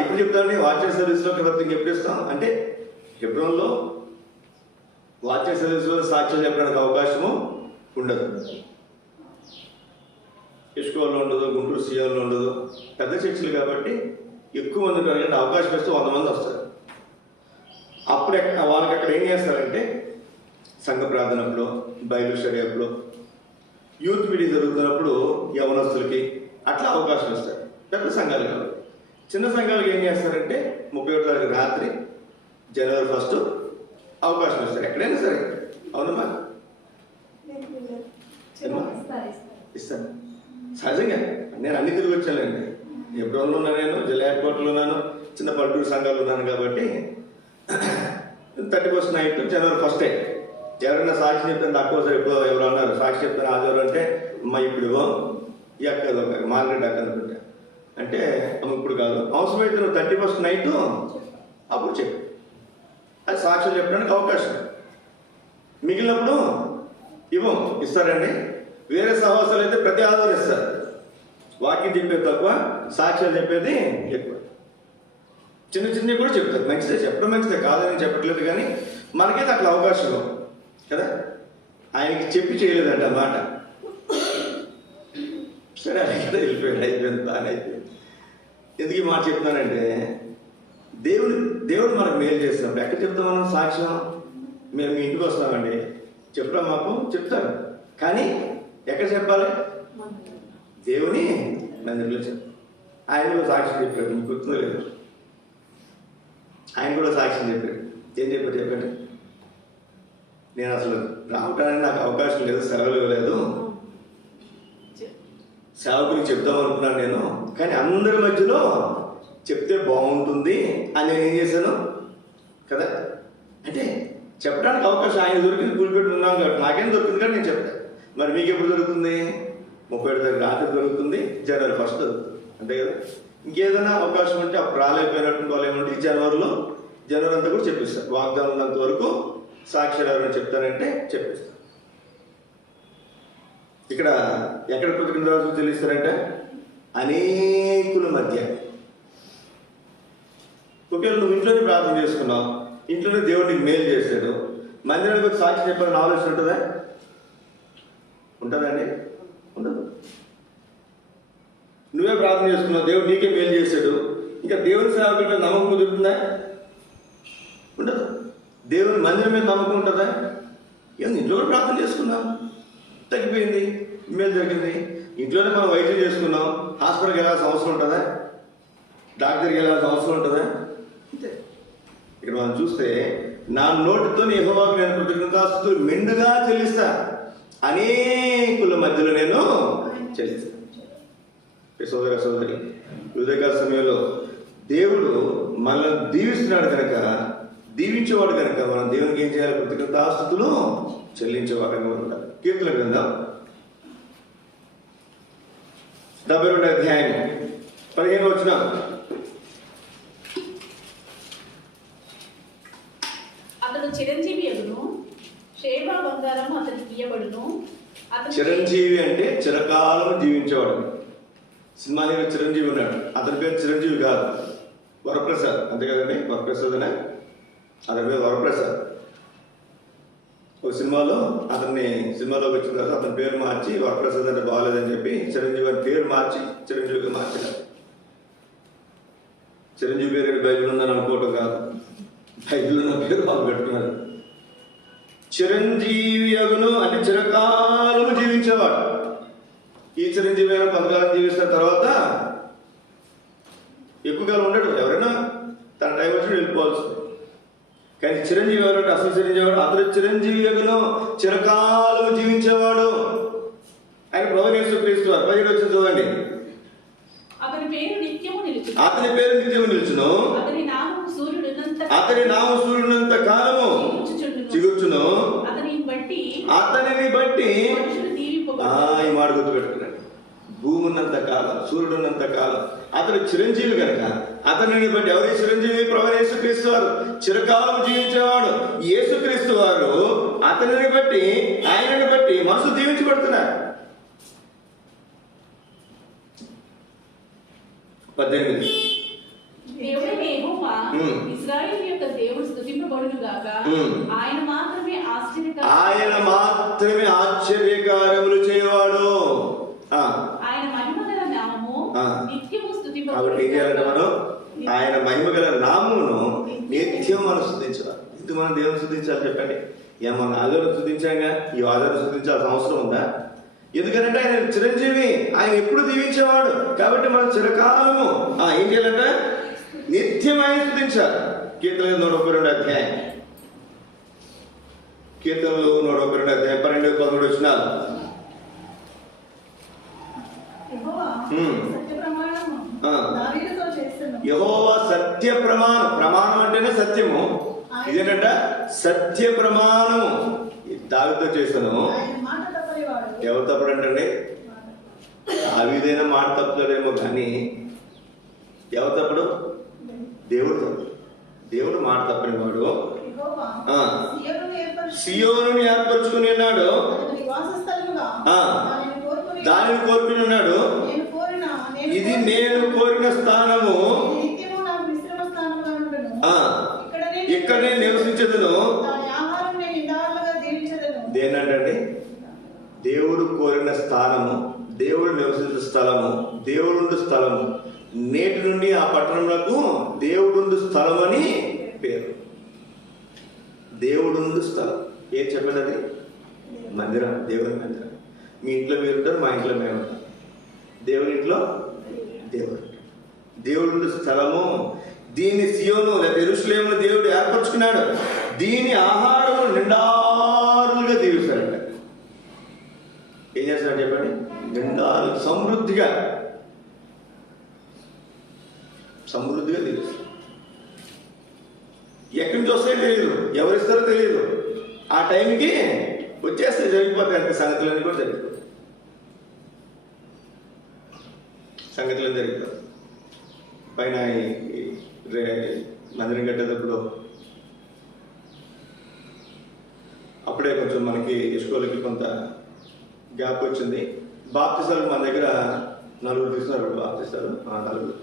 ఇప్పుడు చెప్తాను. వాచర్ సర్వీస్లో కాబట్టి ఎప్పుడు ఇస్తాం అంటే హెబ్రోన్లో వాచర్ సర్వీస్లో సాక్ష్యం చెప్పడానికి అవకాశము ఉండదు. ఇష్కోలో ఉండదు, గుంటూరు సియోలో ఉండదు, పెద్ద చర్చిలు కాబట్టి ఎక్కువ మంది ఉంటారు. అంటే అవకాశం ఇస్తే 100 మంది వస్తారు. అప్పుడు వాళ్ళకి అక్కడ ఏం చేస్తారంటే సంఘ ప్రార్థనప్పుడు, బైబిల్ స్టడీ అప్పుడు, యూత్ మీటింగ్ జరుగుతున్నప్పుడు యవనస్తులకి అట్లా అవకాశం ఇస్తారు. పెద్ద సంఘాలు కాదు. చిన్న సంఘాలకు ఏం చేస్తారంటే 31 తారీఖు రాత్రి జనవరి 1 అవకాశం ఇస్తారు. ఎక్కడైనా సరే. అవునమ్మా? ఇస్తాను. సహజంగా నేను అన్ని తిరిగి వచ్చానండి. ఎబ్రోన్లో ఉన్నాను, నేను జిల్లా హెడ్ క్వార్టర్లో ఉన్నాను, చిన్న పల్లెటూరు సంఘాలు ఉన్నాను. కాబట్టి 31st నైట్ జనవరి 1 ఎవరైనా సాక్షి చెప్తాను. తక్కువ సార్ ఇప్పుడు ఎవరు అన్నారు సాక్షి చెప్తాను ఆదివారం అంటే అమ్మ ఇప్పుడు ఈ అక్క మార్కెట్ అక్క అనుకుంటా అంటే ఇప్పుడు కాదు, అవసరమైతే నువ్వు 31st నైట్ అప్పుడు చెప్పు. అది సాక్షులు చెప్పడానికి అవకాశం. మిగిలినప్పుడు ఇస్తారండి. వేరే సహవాసాలు అయితే ప్రతి ఆదివారం ఇస్తారు. వాక్యం చెప్పేది తక్కువ, సాక్ష్యాలు చెప్పేది ఎక్కువ. చిన్నవి కూడా చెప్తారు. మంచిదే, చెప్పడం మంచిదే, కాదని చెప్పట్లేదు. కానీ మనకైతే అట్లా అవకాశం కదా. ఆయనకి చెప్పి చేయలేదంట మాట. సరే అది కదా అయిపోయింది, బాగానే అయిపోయింది. ఎందుకు ఈ మాట చెప్తున్నానంటే దేవుడు మనకు మేలు చేస్తున్నాడు. ఎక్కడ చెప్తాం మనం సాక్ష్యం? మేము మీ ఇంటికి వస్తామండి చెప్పడం మాకు చెప్తారు. కానీ ఎక్కడ చెప్పాలి? దేవుని మందిరంలో చెప్పాలి. ఆయన కూడా సాక్ష్యం చెప్పాడు. మీకు గుర్తుందో లేదు? ఆయన కూడా సాక్ష్యం చెప్పాడు. ఏం చెప్పాడు చెప్పండి? నేను అసలు రావడానికి నాకు అవకాశం లేదు, సెలవులు ఇవ్వలేదు, సేవకునికి చెప్దాం అనుకున్నాను నేను, కానీ అందరి మధ్యలో చెప్తే బాగుంటుంది అని నేను ఏం చేశాను కదా. అంటే చెప్పడానికి అవకాశం ఆయన దొరికింది, కూలిపెట్టి ఉన్నాం కాబట్టి నాకేం దొరికింది కానీ నేను చెప్తాను. మరి మీకు ఎప్పుడు దొరుకుతుంది? 31 తారీఖు రాత్రి దొరుకుతుంది, జనవరి 1 దొరుకుతుంది, అంతే కదా. ఇంకేదైనా అవకాశం ఉంటే అప్పుడు రాలేకపోయినటువంటి వాళ్ళు ఏమంటే జనవరి అంతా కూడా చెప్పిస్తారు. వాగ్దానం ఉన్నంత వరకు సాక్షులు ఎవరైనా చెప్తారంటే చెప్పిస్తారు. ఇక్కడ ఎక్కడ కృతజ్ఞతలు చెల్లిస్తారంటే అనేకుల మధ్య. ఒకవేళ నువ్వు ఇంట్లోనే ప్రార్థన చేసుకున్నావు, ఇంట్లోనే దేవుడికి మేలు చేశాడు, మందిరానికి వచ్చి సాక్షి చెప్పాలని ఆలోచన ఉంటుందా? ఉంటుందండి? ఉండదు. నువ్వే ప్రార్థన చేసుకున్నావు, దేవుడు నీకే మేలు చేశాడు, ఇంకా దేవుని సేవకుల మీద నమ్మకం కుదురుతుందా? ఉండదు. దేవుని మందిరం మీద నమ్మకం ఉంటుందా? ఏమన్నా ఇంట్లో కూడా ప్రార్థన చేసుకున్నాం, తగ్గిపోయింది, మేలు జరిగింది. ఇంట్లోనే మనం వైద్యం చేసుకున్నాం, హాస్పిటల్కి వెళ్ళాల్సిన అవసరం ఉంటుందా? డాక్టర్కి వెళ్ళాల్సిన అవసరం ఉంటుందా? అంతే. ఇక్కడ మనం చూస్తే నా నోటితో యెహోవాకు నేను కృతజ్ఞతాస్తుతులు మెండుగా చెల్లిస్తా, అనేకుల మధ్యలో నేను చెల్లిస్తాను. సోదర సోదరి, ఉదయకాల సమయంలో దేవుడు మనల్ని దీవిస్తున్నాడు కనుక, దీవించేవాడు కనుక మనం దేవునికి ఏం చేయాలి? కృతజ్ఞతాస్తుతులు చెల్లించేవాడుగా ఉండాలి. కీర్తన గ్రంథం 72వ అధ్యాయం 15వ వచనం. అతడు చిరంజీవి అగును, షేబా బంగారము అతనికి ఇయ్యబడును. చిరంజీవి అంటే చిరకాలం జీవించేవాడు. సినిమా హీరో చిరంజీవి ఉన్నాడు, అతని పేరు చిరంజీవి కాదు, వరప్రసాద్. అంతే కదండి, వరప్రసాద్ అనే అతని పేరు వరప్రసాద్. ఒక సినిమాలో సినిమాలోకి వచ్చిన తర్వాత అతని పేరు మార్చి వరప్రసాద్ అంటే బాగాలేదని చెప్పి చిరంజీవి అని పేరు మార్చి చిరంజీవిగా మార్చినారు. చిరంజీవి పేరు బైబిల్ ఉందని అనుకోవటం కాదు, బైబిల్ ఉన్న పేరు వాళ్ళు పెట్టుకున్నారు. చిరంజీవి అగును అంటే చిరకాలము జీవించేవాడు. ఈ చిరంజీవి అయినా కొంతకాలం జీవిస్తున్న తర్వాత ఎక్కువ కాలం ఉండడు. ఎవరైనా తన టైం వచ్చి వెళ్ళిపోవాల్సింది. కానీ చిరంజీవి ఎవరంటే అసలు చిరంజీవి అతడు చిరంజీవి అగును, చిరకాలము జీవించేవాడు. ఆయన ప్రభువైన యేసుక్రీస్తు వారు. 17 వచ్చిన చూడండి. అతని పేరు నిత్యము నిలుచును, అతని నామము సూర్యునంత కాలము చిగుర్చును. అతనిని బట్టి ఈ మాట గుర్తుపెట్టుకున్నాడు. భూమి ఉన్నంత కాలం, సూర్యుడు ఉన్నంత కాలం అతడు చిరంజీవి కనుక అతనిని బట్టి, ఎవరి చిరంజీవి? ప్రభువైన యేసుక్రీస్తు వారు చిరకాలం జీవించేవాడు. యేసుక్రీస్తు వారు అతనిని బట్టి, ఆయనని బట్టి మనసు దీవించబడుతున్నారు. 18 దేవుడైన యెహోవా ఇశ్రాయేలు యొక్క దేవుడు స్తుతింపబడును గాక. ఆయన మాత్రమే ఆశ్చర్యకార్యములు చేయవాడు. ఆయన మహిమగల నామము నిత్యము స్తుతింపబడును. కాబట్టి ఏం చేయాలంటే మనం ఆయన మహిమగల నామమును నిత్యం మనం స్తుతించాలి. ఎందుకు మనం దేవుని స్తుతించాలి చెప్పండి? మనం ఆధారం స్తుతించాగా ఈ ఆధారం స్తుతించాల్సిన అవసరం ఉందా? ఎందుకంటే ఆయన చిరంజీవి, ఆయన ఎప్పుడు దీవించేవాడు. కాబట్టి మనం చిరకాలము ఏం చేయాలంటే నిత్యమైన స్తుతించాలి. కీర్తనలు 132వ అధ్యాయం, కీర్తనలు 132వ అధ్యాయం 12-13 వచనాలు. యెహోవా సత్య ప్రమాణం. ప్రమాణం అంటేనే సత్యము. ఇదేంటంట సత్య ప్రమాణము. దావీదుతో చేశాను. ఎవరు తప్పడంటే దావీదైనా మాట తప్పుతాడేమో, కానీ ఎవరు తప్పడు? దేవుడు తప్పడు. దేవుడు మాట తప్పని వాడు. సియోనుని ఏర్పరచుకుని ఉన్నాడు, దానిని కోరుకుని ఉన్నాడు. ఇది నేను కోరిన స్థానము, ఇక్కడే నివసించదును. దేనంటే దేవుడు కోరిన స్థానము, దేవుడు నివసించే స్థలము, దేవుడు స్థలము. నేటి నుండి ఆ పట్టణంలో దేవుడు స్థలం అని పేరు. దేవుడు స్థలం ఏం చెప్పండి? మందిరం, దేవుని మందిరం. మీ ఇంట్లో మీరు ఉంటారు, మా ఇంట్లో మేము ఉంటాం. దేవుని ఇంట్లో దేవుడు స్థలము. దీన్ని సియోను లేదా యెరూషలేమును దేవుడు ఏర్పరచుకున్నాడు. దీని ఆహారము నిండారులుగా దీవిస్తాడంట. ఏం చేస్తాడు చెప్పండి? నిండారు, సమృద్ధిగా దీవిస్తాడు. ఎక్కడి నుంచి వస్తాయో తెలియదు, ఎవరిస్తారో తెలియదు. ఆ టైంకి వచ్చేస్తే జరిగిపోతాయి. అంతే, సంగతులన్నీ కూడా జరిగిపోతాయి. పైన మందిరం కట్టేటప్పుడు అప్పుడే కొంచెం మనకి ఇస్కోలకి కొంత గ్యాప్ వచ్చింది. బాప్తిసాలు మన దగ్గర 4 తీసుకున్నారు. బాప్తిసాలు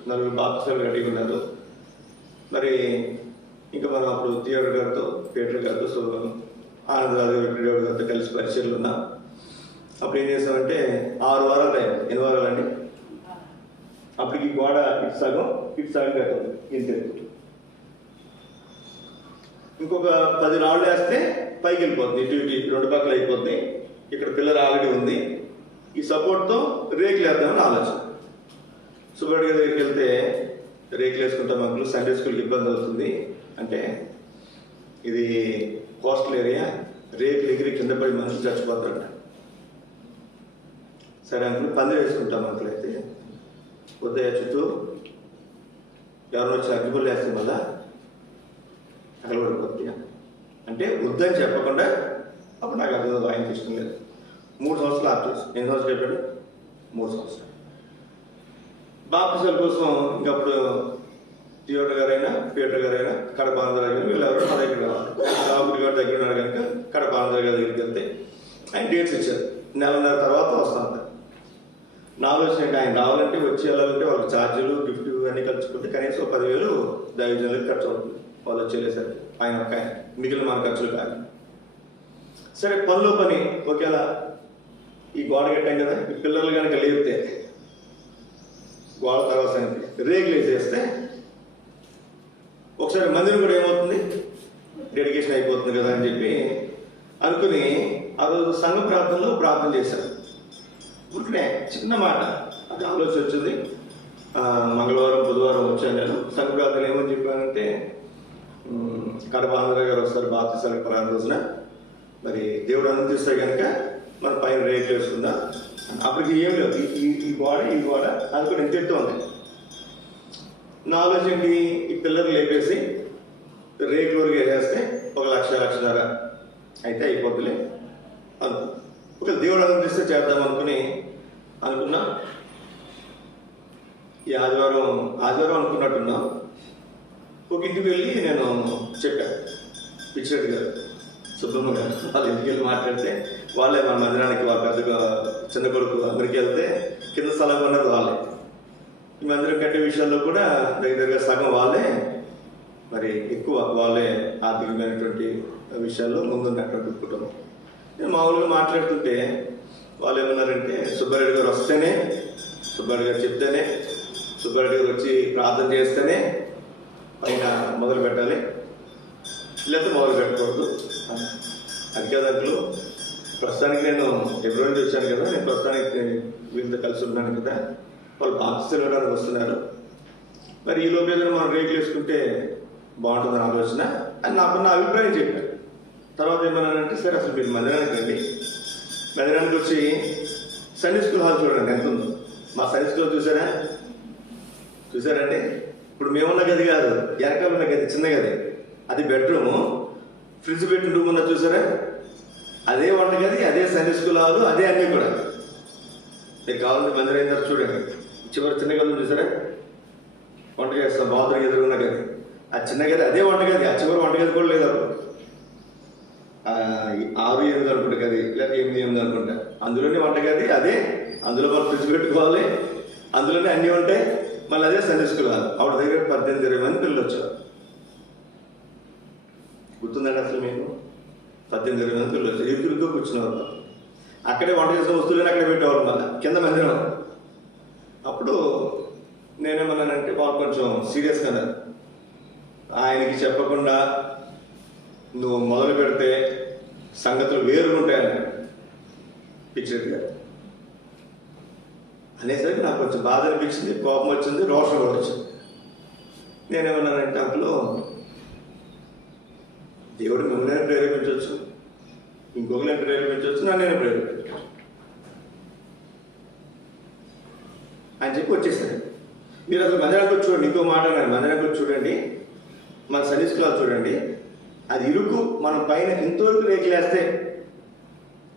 నలుగురు బాప్తిసాలు రెడీగా ఉన్నారు. మరి ఇంకా మనం అప్పుడు థియేటర్ గారితో, పీటర్ గారితో, ఆనందరాజు గారితో కలిసి పరిచయలు ఉన్నాం. అప్పుడు ఏం చేస్తామంటే 6 వారాలు అయ్యాయి. ఎన్ని వారాలు అండి? అప్పటికి గోడ ఇటు సగం కట్టాలి. ఇంత ఇంకొక 10 రాళ్ళు వేస్తే పైకి వెళ్ళిపోతుంది. ఇటు 2 పక్కలు అయిపోతుంది. ఇక్కడ పిల్లర్ ఆల్రెడీ ఉంది. ఈ సపోర్ట్తో రేకులు వేద్దామని ఆలోచన. సుబ్బారెడ్డి గారి దగ్గరికి వెళ్తే రేకులు వేసుకుంటాం అంకుల్, సండే స్కూల్కి ఇబ్బంది అవుతుంది అంటే ఇది కోస్టల్ ఏరియా, రేకులు ఎగిరి కింద పడి మనుషులు చచ్చిపోతాడు. సరే అంకుల్ పందిరి వేసుకుంటాం అంకుల్. అయితే ఉదయ చుట్టూ ఎవరు వచ్చి అగ్గిపుల్లు వేస్తాం వల్ల అక్కడ పడిపోతుంది అంటే వద్దని చెప్పకుండా అప్పుడు నాకు అర్థం ఆయనకి ఇష్టం లేదు. 3 సంవత్సరాలు ఆర్టీస్. ఎన్ని సంవత్సరాలు చెప్పాడు? 3 సంవత్సరాలు. బాప్టిజాల కోసం ఇంకప్పుడు థియోటర్ గారైనా పీటర్ గారైనా కడప ఆంధ్ర గారు వీళ్ళెవరో మా దగ్గర రావాలి. రావుడి గారు దగ్గర ఉన్నారు కనుక కడప ఆంధ్ర గారి దగ్గరికి వెళ్తే ఆయన డేట్స్ ఇచ్చారు. 1.5 నెలల తర్వాత వస్తాను. నా ఆలోచన ఏంటి, ఆయన రావాలంటే వచ్చి వెళ్ళాలంటే వాళ్ళకి ఛార్జీలు గిఫ్ట్ అన్నీ ఖర్చుకుంటే కనీసం 10,000 దైవజనులకు ఖర్చు అవుతుంది. వాళ్ళు వచ్చేసరికి ఆయన ఒక మిగిలిన మన ఖర్చులు కాదు. సరే పనిలో పని ఒకేళ ఈ గోడ కట్టాం కదా, ఈ పిల్లలు కనుక లేపితే గోడ తర్వాత రేగులు వేసేస్తే ఒకసారి మందిరం కూడా ఏమవుతుంది, డెడికేషన్ అయిపోతుంది కదా అని చెప్పి అనుకుని ఆ రోజు సంఘ ప్రార్థనలో ప్రార్థన చేశారు. ఉంటే చిన్న మాట అది ఆలోచన వచ్చింది. మంగళవారం బుధవారం వచ్చాను నేను. సంఘ ప్రార్థన ఏమని చెప్పానంటే కడప ఆంధ్ర గారు వస్తారు బాప్తిసాలకు ప్రారంభ రోజున, మరి దేవుడు అనుమతిస్తే కనుక మన పైన రేకులు వేసుకుందాం. అప్పటికి ఏం లేదు, ఈ గోడ అది కూడా ఎంత ఎత్తు ఉంది. నా ఆలోచనకి ఈ పిల్లలు లేపేసి రేకుల వరకు వేసేస్తే 1,00,000-1,50,000 అయితే అయిపోతులే అనుకు. ఒక దేవుడు అనుమతిస్తే చేద్దాం అనుకున్నా. ఈ ఆదివారం అనుకున్నట్టున్నా. ఒక ఇంటికి వెళ్ళి నేను చెప్పాను, పిచ్చిరెడ్డి గారు సుబ్రహ్మణ్య గారు వాళ్ళ ఇంటికి వెళ్ళి మాట్లాడితే వాళ్ళే మన మందిరానికి వాళ్ళ పెద్దగా చిన్న కొడుకు అమెరికా వెళ్తే కింద స్థలం ఉన్నది వాళ్ళే. ఈ మందిరం కట్టే విషయాల్లో కూడా దగ్గరగా సగం వాళ్ళే, మరి ఎక్కువ వాళ్ళే ఆర్థికమైనటువంటి విషయాల్లో ముందున్నటువంటి కుటుంబం. నేను మామూలుగా మాట్లాడుతుంటే వాళ్ళు ఏమన్నారంటే సుబ్బారెడ్డి గారు వస్తేనే, సుబ్బారెడ్డి గారు చెప్తేనే, సుబ్బారెడ్డి గారు వచ్చి ప్రార్థన చేస్తేనే పైన మొదలు పెట్టాలి, లేకపోతే మొదలు పెట్టకూడదు. అది కదా అంకులు, ప్రస్తుతానికి నేను ఎప్పుడు నుంచి వచ్చాను కదా, నేను ప్రస్తుతానికి వీళ్ళతో కలిసి ఉన్నాను కదా, వాళ్ళు బాప్తిసం వెళ్ళడానికి వస్తున్నారు, మరి ఈ లోపు ఏదైనా మనం రేకులు వేసుకుంటే బాగుంటుందని ఆలోచన అని నాకున్న అభిప్రాయం చెప్పాను. తర్వాత ఏమన్నానంటే సరే అసలు మీరు మందిరానికి రండి, మందిరానికి వచ్చి సండే స్కూల్ హాల్ చూడండి ఎంత ఉందో. మా సండే స్కూల్ చూసారండి. ఇప్పుడు మేమున్న గది కాదు, వెనకాల ఉన్న గది చిన్న గది, అది బెడ్రూము, ఫ్రిడ్జ్ పెట్టిన రూమ్ ఉన్నది చూసారా, అదే వంటగది, అదే సండే స్కూల్ హాలు, అదే అన్నీ కూడా. మీకు కావాలంటే మందిరం అయిన తర్వాత చూడండి, చివరి చిన్న గది చూసారా, వంట చేస్తాం బాత్రూమ్ ఎదురున్న గది, ఆ చిన్న గది అదే వంటగది, ఆ చివరి వంటగది కూడా లేదు అప్పుడు. 6-8 అనుకుంటా గది, లేదా 8-8 అనుకుంటా, అందులోనే వంటగది అదే, అందులో వాళ్ళు ఫ్రిడ్జ్ పెట్టుకోవాలి, అందులోనే అన్నీ ఉంటాయి, మళ్ళీ అదే సండే స్కూల్ హాల్. ఆవిడ దగ్గర 18-20 మంది పిల్లలు వచ్చారు. గుర్తుందండి అసలు మీకు? 18-20 మంది పిల్లలు వచ్చారు, ఇరుకురుగా కూర్చున్నారు. అక్కడే వంట చేసిన వస్తువులని అక్కడే పెట్టేవాళ్ళు, మళ్ళీ కింద మందిరం. అప్పుడు నేనేమన్నానంటే వాళ్ళు కొంచెం సీరియస్గా అన్నారు, ఆయనకి చెప్పకుండా నువ్వు మొదలు పెడితే సంగతులు వేరుగుంటాయని పిచ్చిరెడ్డి గారు అనేసరికి నాకు కొంచెం బాధ అనిపించింది, కోపం వచ్చింది, రోషం కూడా వచ్చింది. నేనేమన్నానంటే అందులో దేవుడు మిమ్మల్ని ప్రేరేపించవచ్చు, ఇంకొకరిని ప్రేరేపించవచ్చు, నన్ను ప్రేరేపించవచ్చు అని చెప్పి వచ్చేసాను. మీరు అసలు మందిరానికి వచ్చి చూడండి, ఇంకో మాట అన్నారు, మందిరానికి వచ్చి చూడండి, మన సండే స్కూల్ చూడండి, అది ఇరుకు, మనం పైన ఇంతవరకు రేకులేస్తే,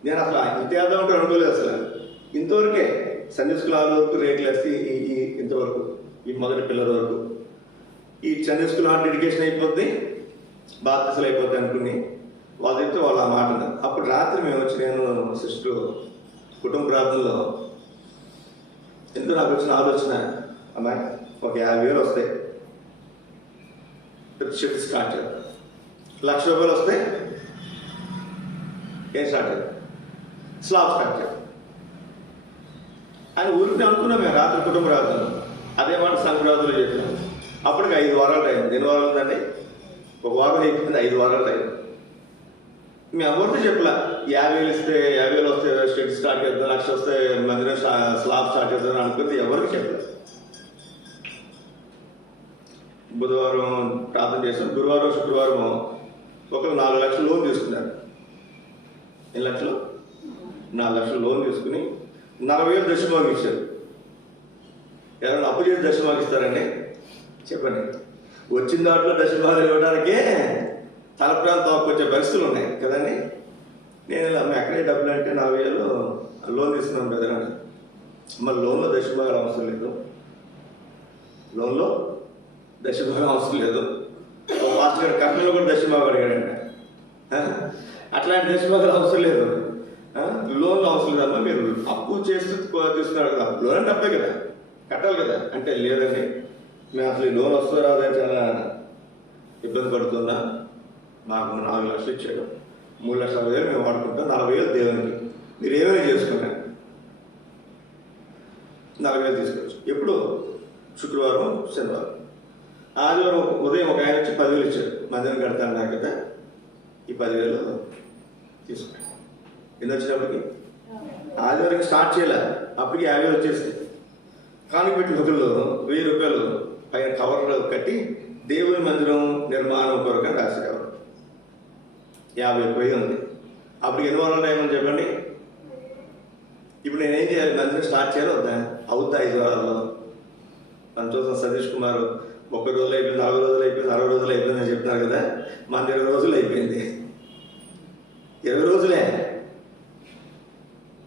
నేను అసలు ఇంత వేద్దాం అంటే అనుకోలేదు అసలు, ఇంతవరకే సండే స్కూల్ హాల్ వరకు రేకులేస్తే ఇంతవరకు ఈ మొదటి పిల్లల వరకు ఈ సండే స్కూల్ హాల్ డెడికేషన్ అయిపోద్ది, బాప్తిసాలు అయిపోద్ది అనుకుని వాళ్ళు చెప్తే వాళ్ళు ఆ మాట అన్నారు. అప్పుడు రాత్రి మేము వచ్చి నేను సిస్టర్ కుటుంబ ప్రార్థనలో ఎందుకు నాకు వచ్చిన ఆలోచన, అమ్మాయి ఒక 50,000 వస్తాయి, షిఫ్ట్ స్టార్ట్ చేద్దాం, 1,00,000 రూపాయలు వస్తే ఏం స్టార్ట్ చేద్దాం, స్లాబ్ స్టార్ట్ చేద్దాం అని ఊరికి అనుకున్నాం మేము రాత్రి కుటుంబ ప్రార్థనలో. అదే మాట సంక్రాంతిలో చెప్పినాం. అప్పటికి 5 వారాలు టైం. ఎన్ని వారాలు ఉందండి? 1 వారం అయిపోయింది, 5 వారాలు టైం. మేము ఎవరితో చెప్పలే 50,000 ఇస్తే 50,000 వస్తే స్టేట్ స్టార్ట్ చేద్దాం, 1,00,000 వస్తే మందిరం స్లాబ్ స్టార్ట్ చేద్దాం అనుకుంటే ఎవరికి చెప్పలేదు. బుధవారం ప్రార్థన చేస్తాం, గురువారం శుక్రవారం ఒకరు 4 లక్షలు లోన్ తీసుకున్నారు. ఎన్ని లక్షలు? 4 లక్షలు లోన్ తీసుకుని 40,000 దశమాలు ఇచ్చారు. ఎవరైనా అప్పు చేసి దశమాలు ఇస్తారండి? చెప్పండి. వచ్చిన దాంట్లో దశమాలు ఇవ్వడానికే తలప్రాంతం వచ్చే పరిస్థితులు ఉన్నాయి కదండి. నేను ఇలా ఎక్కడే డబ్బులు అంటే 40,000 లోన్ తీసుకున్నాను బ్రదర్ అని. మరి లోన్లో దశభాగాలు అవసరం లేదు, లోన్లో దశభాగం అవసరం లేదు. మాస్టర్ గారు కర్నూలు కూడా దశభాగం అడిగాడంట. అట్లాంటి దశభాగాలు అవసరం లేదు, లోన్లు అవసరం లేదమ్మా, మీరు అప్పు చేస్తూ తీసుకున్నారు కదా, లోన్ అంటే అప్పే కదా, కట్టాలి కదా అంటే లేదండి మేము అసలు ఈ లోన్ వస్తుందో రాదని చాలా ఇబ్బంది పడుతున్నా, మాకు 4 లక్షలు ఇచ్చాడు, 3,60,000 మేము వాడుకుంటాం, 40,000 దేవునికి, మీరు ఏమైనా చేసుకున్నారు. 40,000 తీసుకోవచ్చు. ఎప్పుడు? శుక్రవారం శనివారం. ఆదివారం ఉదయం ఒక ఆయన వచ్చి 10,000 ఇచ్చాడు, మందిరం కడతాను నాకు కదా, ఈ 10,000 తీసుకున్నాను. ఎన్ని వచ్చినప్పటికి ఆదివారం స్టార్ట్ చేయలే, అప్పటికి 50,000 వచ్చేసింది. కానుపెట్టి బదులు 1,000 రూపాయలు పైన కవర్లో కట్టి దేవుని మందిరం నిర్మాణం కొరకు రాసేవారు. 50,000 ఉంది. అప్పటికి ఎన్ని వారాలు ఏమని చెప్పండి. ఇప్పుడు నేనేం చేయాలి? మందిరం స్టార్ట్ చేయాలి వద్దా? అవుద్దా 5 వారాల్లో? మన చూసిన సతీష్ కుమార్ 1 రోజులు అయిపోయింది, 40 రోజులు అయిపోయింది, 60 రోజులు అయిపోయింది అని చెప్తున్నారు కదా, మన 20 రోజులు అయిపోయింది. 20 రోజులే,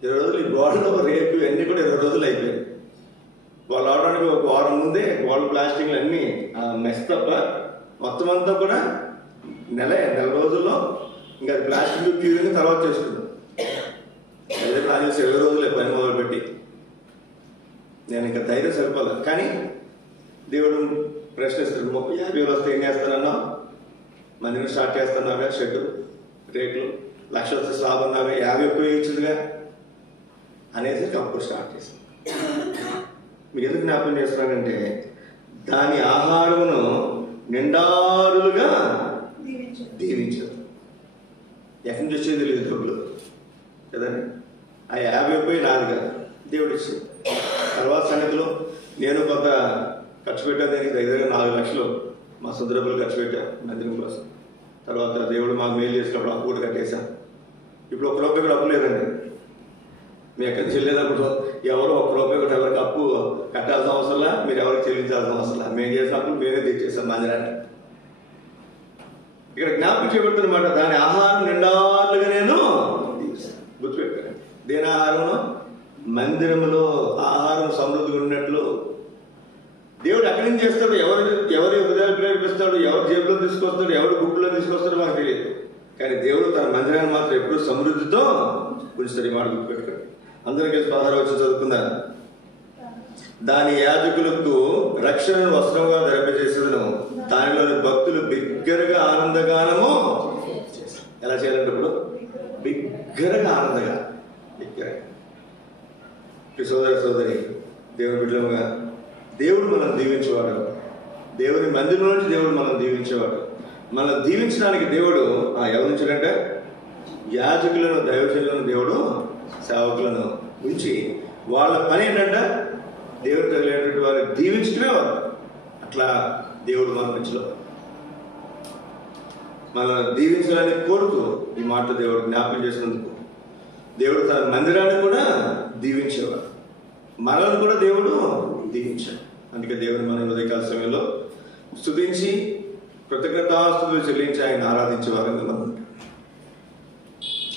20 రోజులు. ఈ గోడలో రేపు అన్నీ కూడా 20 రోజులు అయిపోయింది. వాళ్ళు అవడానికి ఒక వారం ముందే గోడ ప్లాస్టింగ్లు అన్నీ మెస్ తప్ప మొత్తం అంతా కూడా నెల రోజుల్లో ఇంకా ప్లాస్టిక్ క్యూరింగ్ తర్వాత చేసుకున్నాం. అదే ప్లాన్ చేసి 20 రోజులే పని మొదలుపెట్టి నేను ఇంకా ధైర్యం సరిపోలే. కానీ దేవుడు ప్రశ్నిస్తాడు, 50,000 వస్తే ఏం చేస్తానన్నా, మందిని స్టార్ట్ చేస్తున్నాగా, షెడ్ రేట్లు 1,00,000 వస్తే స్లాబ్ అన్నాగా, 50 ఎక్కువ ఇచ్చిందిగా అనేసి అప్పుడు స్టార్ట్ చేస్తాను. మీకు ఎందుకు జ్ఞాపకం చేస్తున్నానంటే దాని ఆహారమును నిండారులుగా దీవించారు. ఎక్కడి నుంచి వచ్చేది లేదు డబ్బులు కదండి. ఆ 50 నాది కాదు, దేవుడు ఇచ్చింది. తర్వాత సంగతిలో నేను కొంత ఖర్చు పెట్టాను, దానికి దగ్గర 4 లక్షలు మా సొంత డబ్బులు ఖర్చు పెట్టాను మందిరం కోసం. తర్వాత దేవుడు మాకు మేలు చేసినప్పుడు అప్పు కూడా కట్టేశాం. ఇప్పుడు 1 రూపాయి కూడా అప్పు లేదండి. మీ ఎక్కడికి చెల్లేదప్పుడు ఎవరు 1 రూపాయి కూడా ఎవరికి అప్పు కట్టాల్సిన అవసరంలా, మీరు ఎవరికి చెల్లించాల్సిన అవసరంలా. మేము చేసినప్పుడు మేమే తెచ్చేసాం మందిరాన్ని. ఇక్కడ జ్ఞాపకం చేయబడుతున్నమాట, దాని ఆహారం నిండాలుగా నేను గుర్తుపెట్టాను. దేని ఆహారమును? మందిరంలో ఆహారం సమృద్ధిగా ఉన్నట్లు. దేవుడు ఎక్కడి నుంచి చేస్తాడు, ఎవరి హృదయాలు ప్రేరేపిస్తాడు, ఎవరి జేబులో తీసుకొస్తాడు, ఎవరి గుప్పులో తీసుకొస్తాడో మాకు తెలియదు. కానీ దేవుడు తన మందిరాన్ని మాత్రం ఎప్పుడూ సమృద్ధితో ఉంచుతాడు. ఈ మాట గుర్తుపెట్టుకోండి. అందరికీ 16వ వచనం చదువుకుందాం. దాని యాజకులకు రక్షణను వస్త్రంగా ధరింపజేసేదను, దానిలోని భక్తులు బిగ్గరగా ఆనందగానము. ఎలా చేయాలంటే ఇప్పుడు బిగ్గరగా ఆనందగా, బిగ్గరగా. సోదర సోదరి, దేవుని బిడ్డలుగా దేవుడు మనం దీవించేవాడు. దేవుని మందిరం నుంచి దేవుడు మనం దీవించేవాడు. మనం దీవించడానికి దేవుడు ఎవరు ఉంచాడంటే యాజకులను, దైవజనులను దేవుడు సేవకులను ఉంచి వాళ్ళ పని ఏంటంటే దేవుడు తగిలేటువంటి వారిని దీవించడమే వారు. అట్లా దేవుడు మన మధ్యలో మనల్ని దీవించాలని కోరుతూ ఈ మాట దేవుడు జ్ఞాపకం చేసినందుకు దేవుడు తన మందిరాన్ని కూడా దీవించేవాడు, మనల్ని కూడా దేవుడు దీవించాడు. అందుకే దేవుని మన ఉదయకాల సమయంలో స్తుతించి కృతజ్ఞతాస్తుతులు చెల్లించి ఆయన ఆరాధించే వారిని మనం ఉంటాం.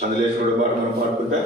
అందులో పాట మనం పాడుకుంటా.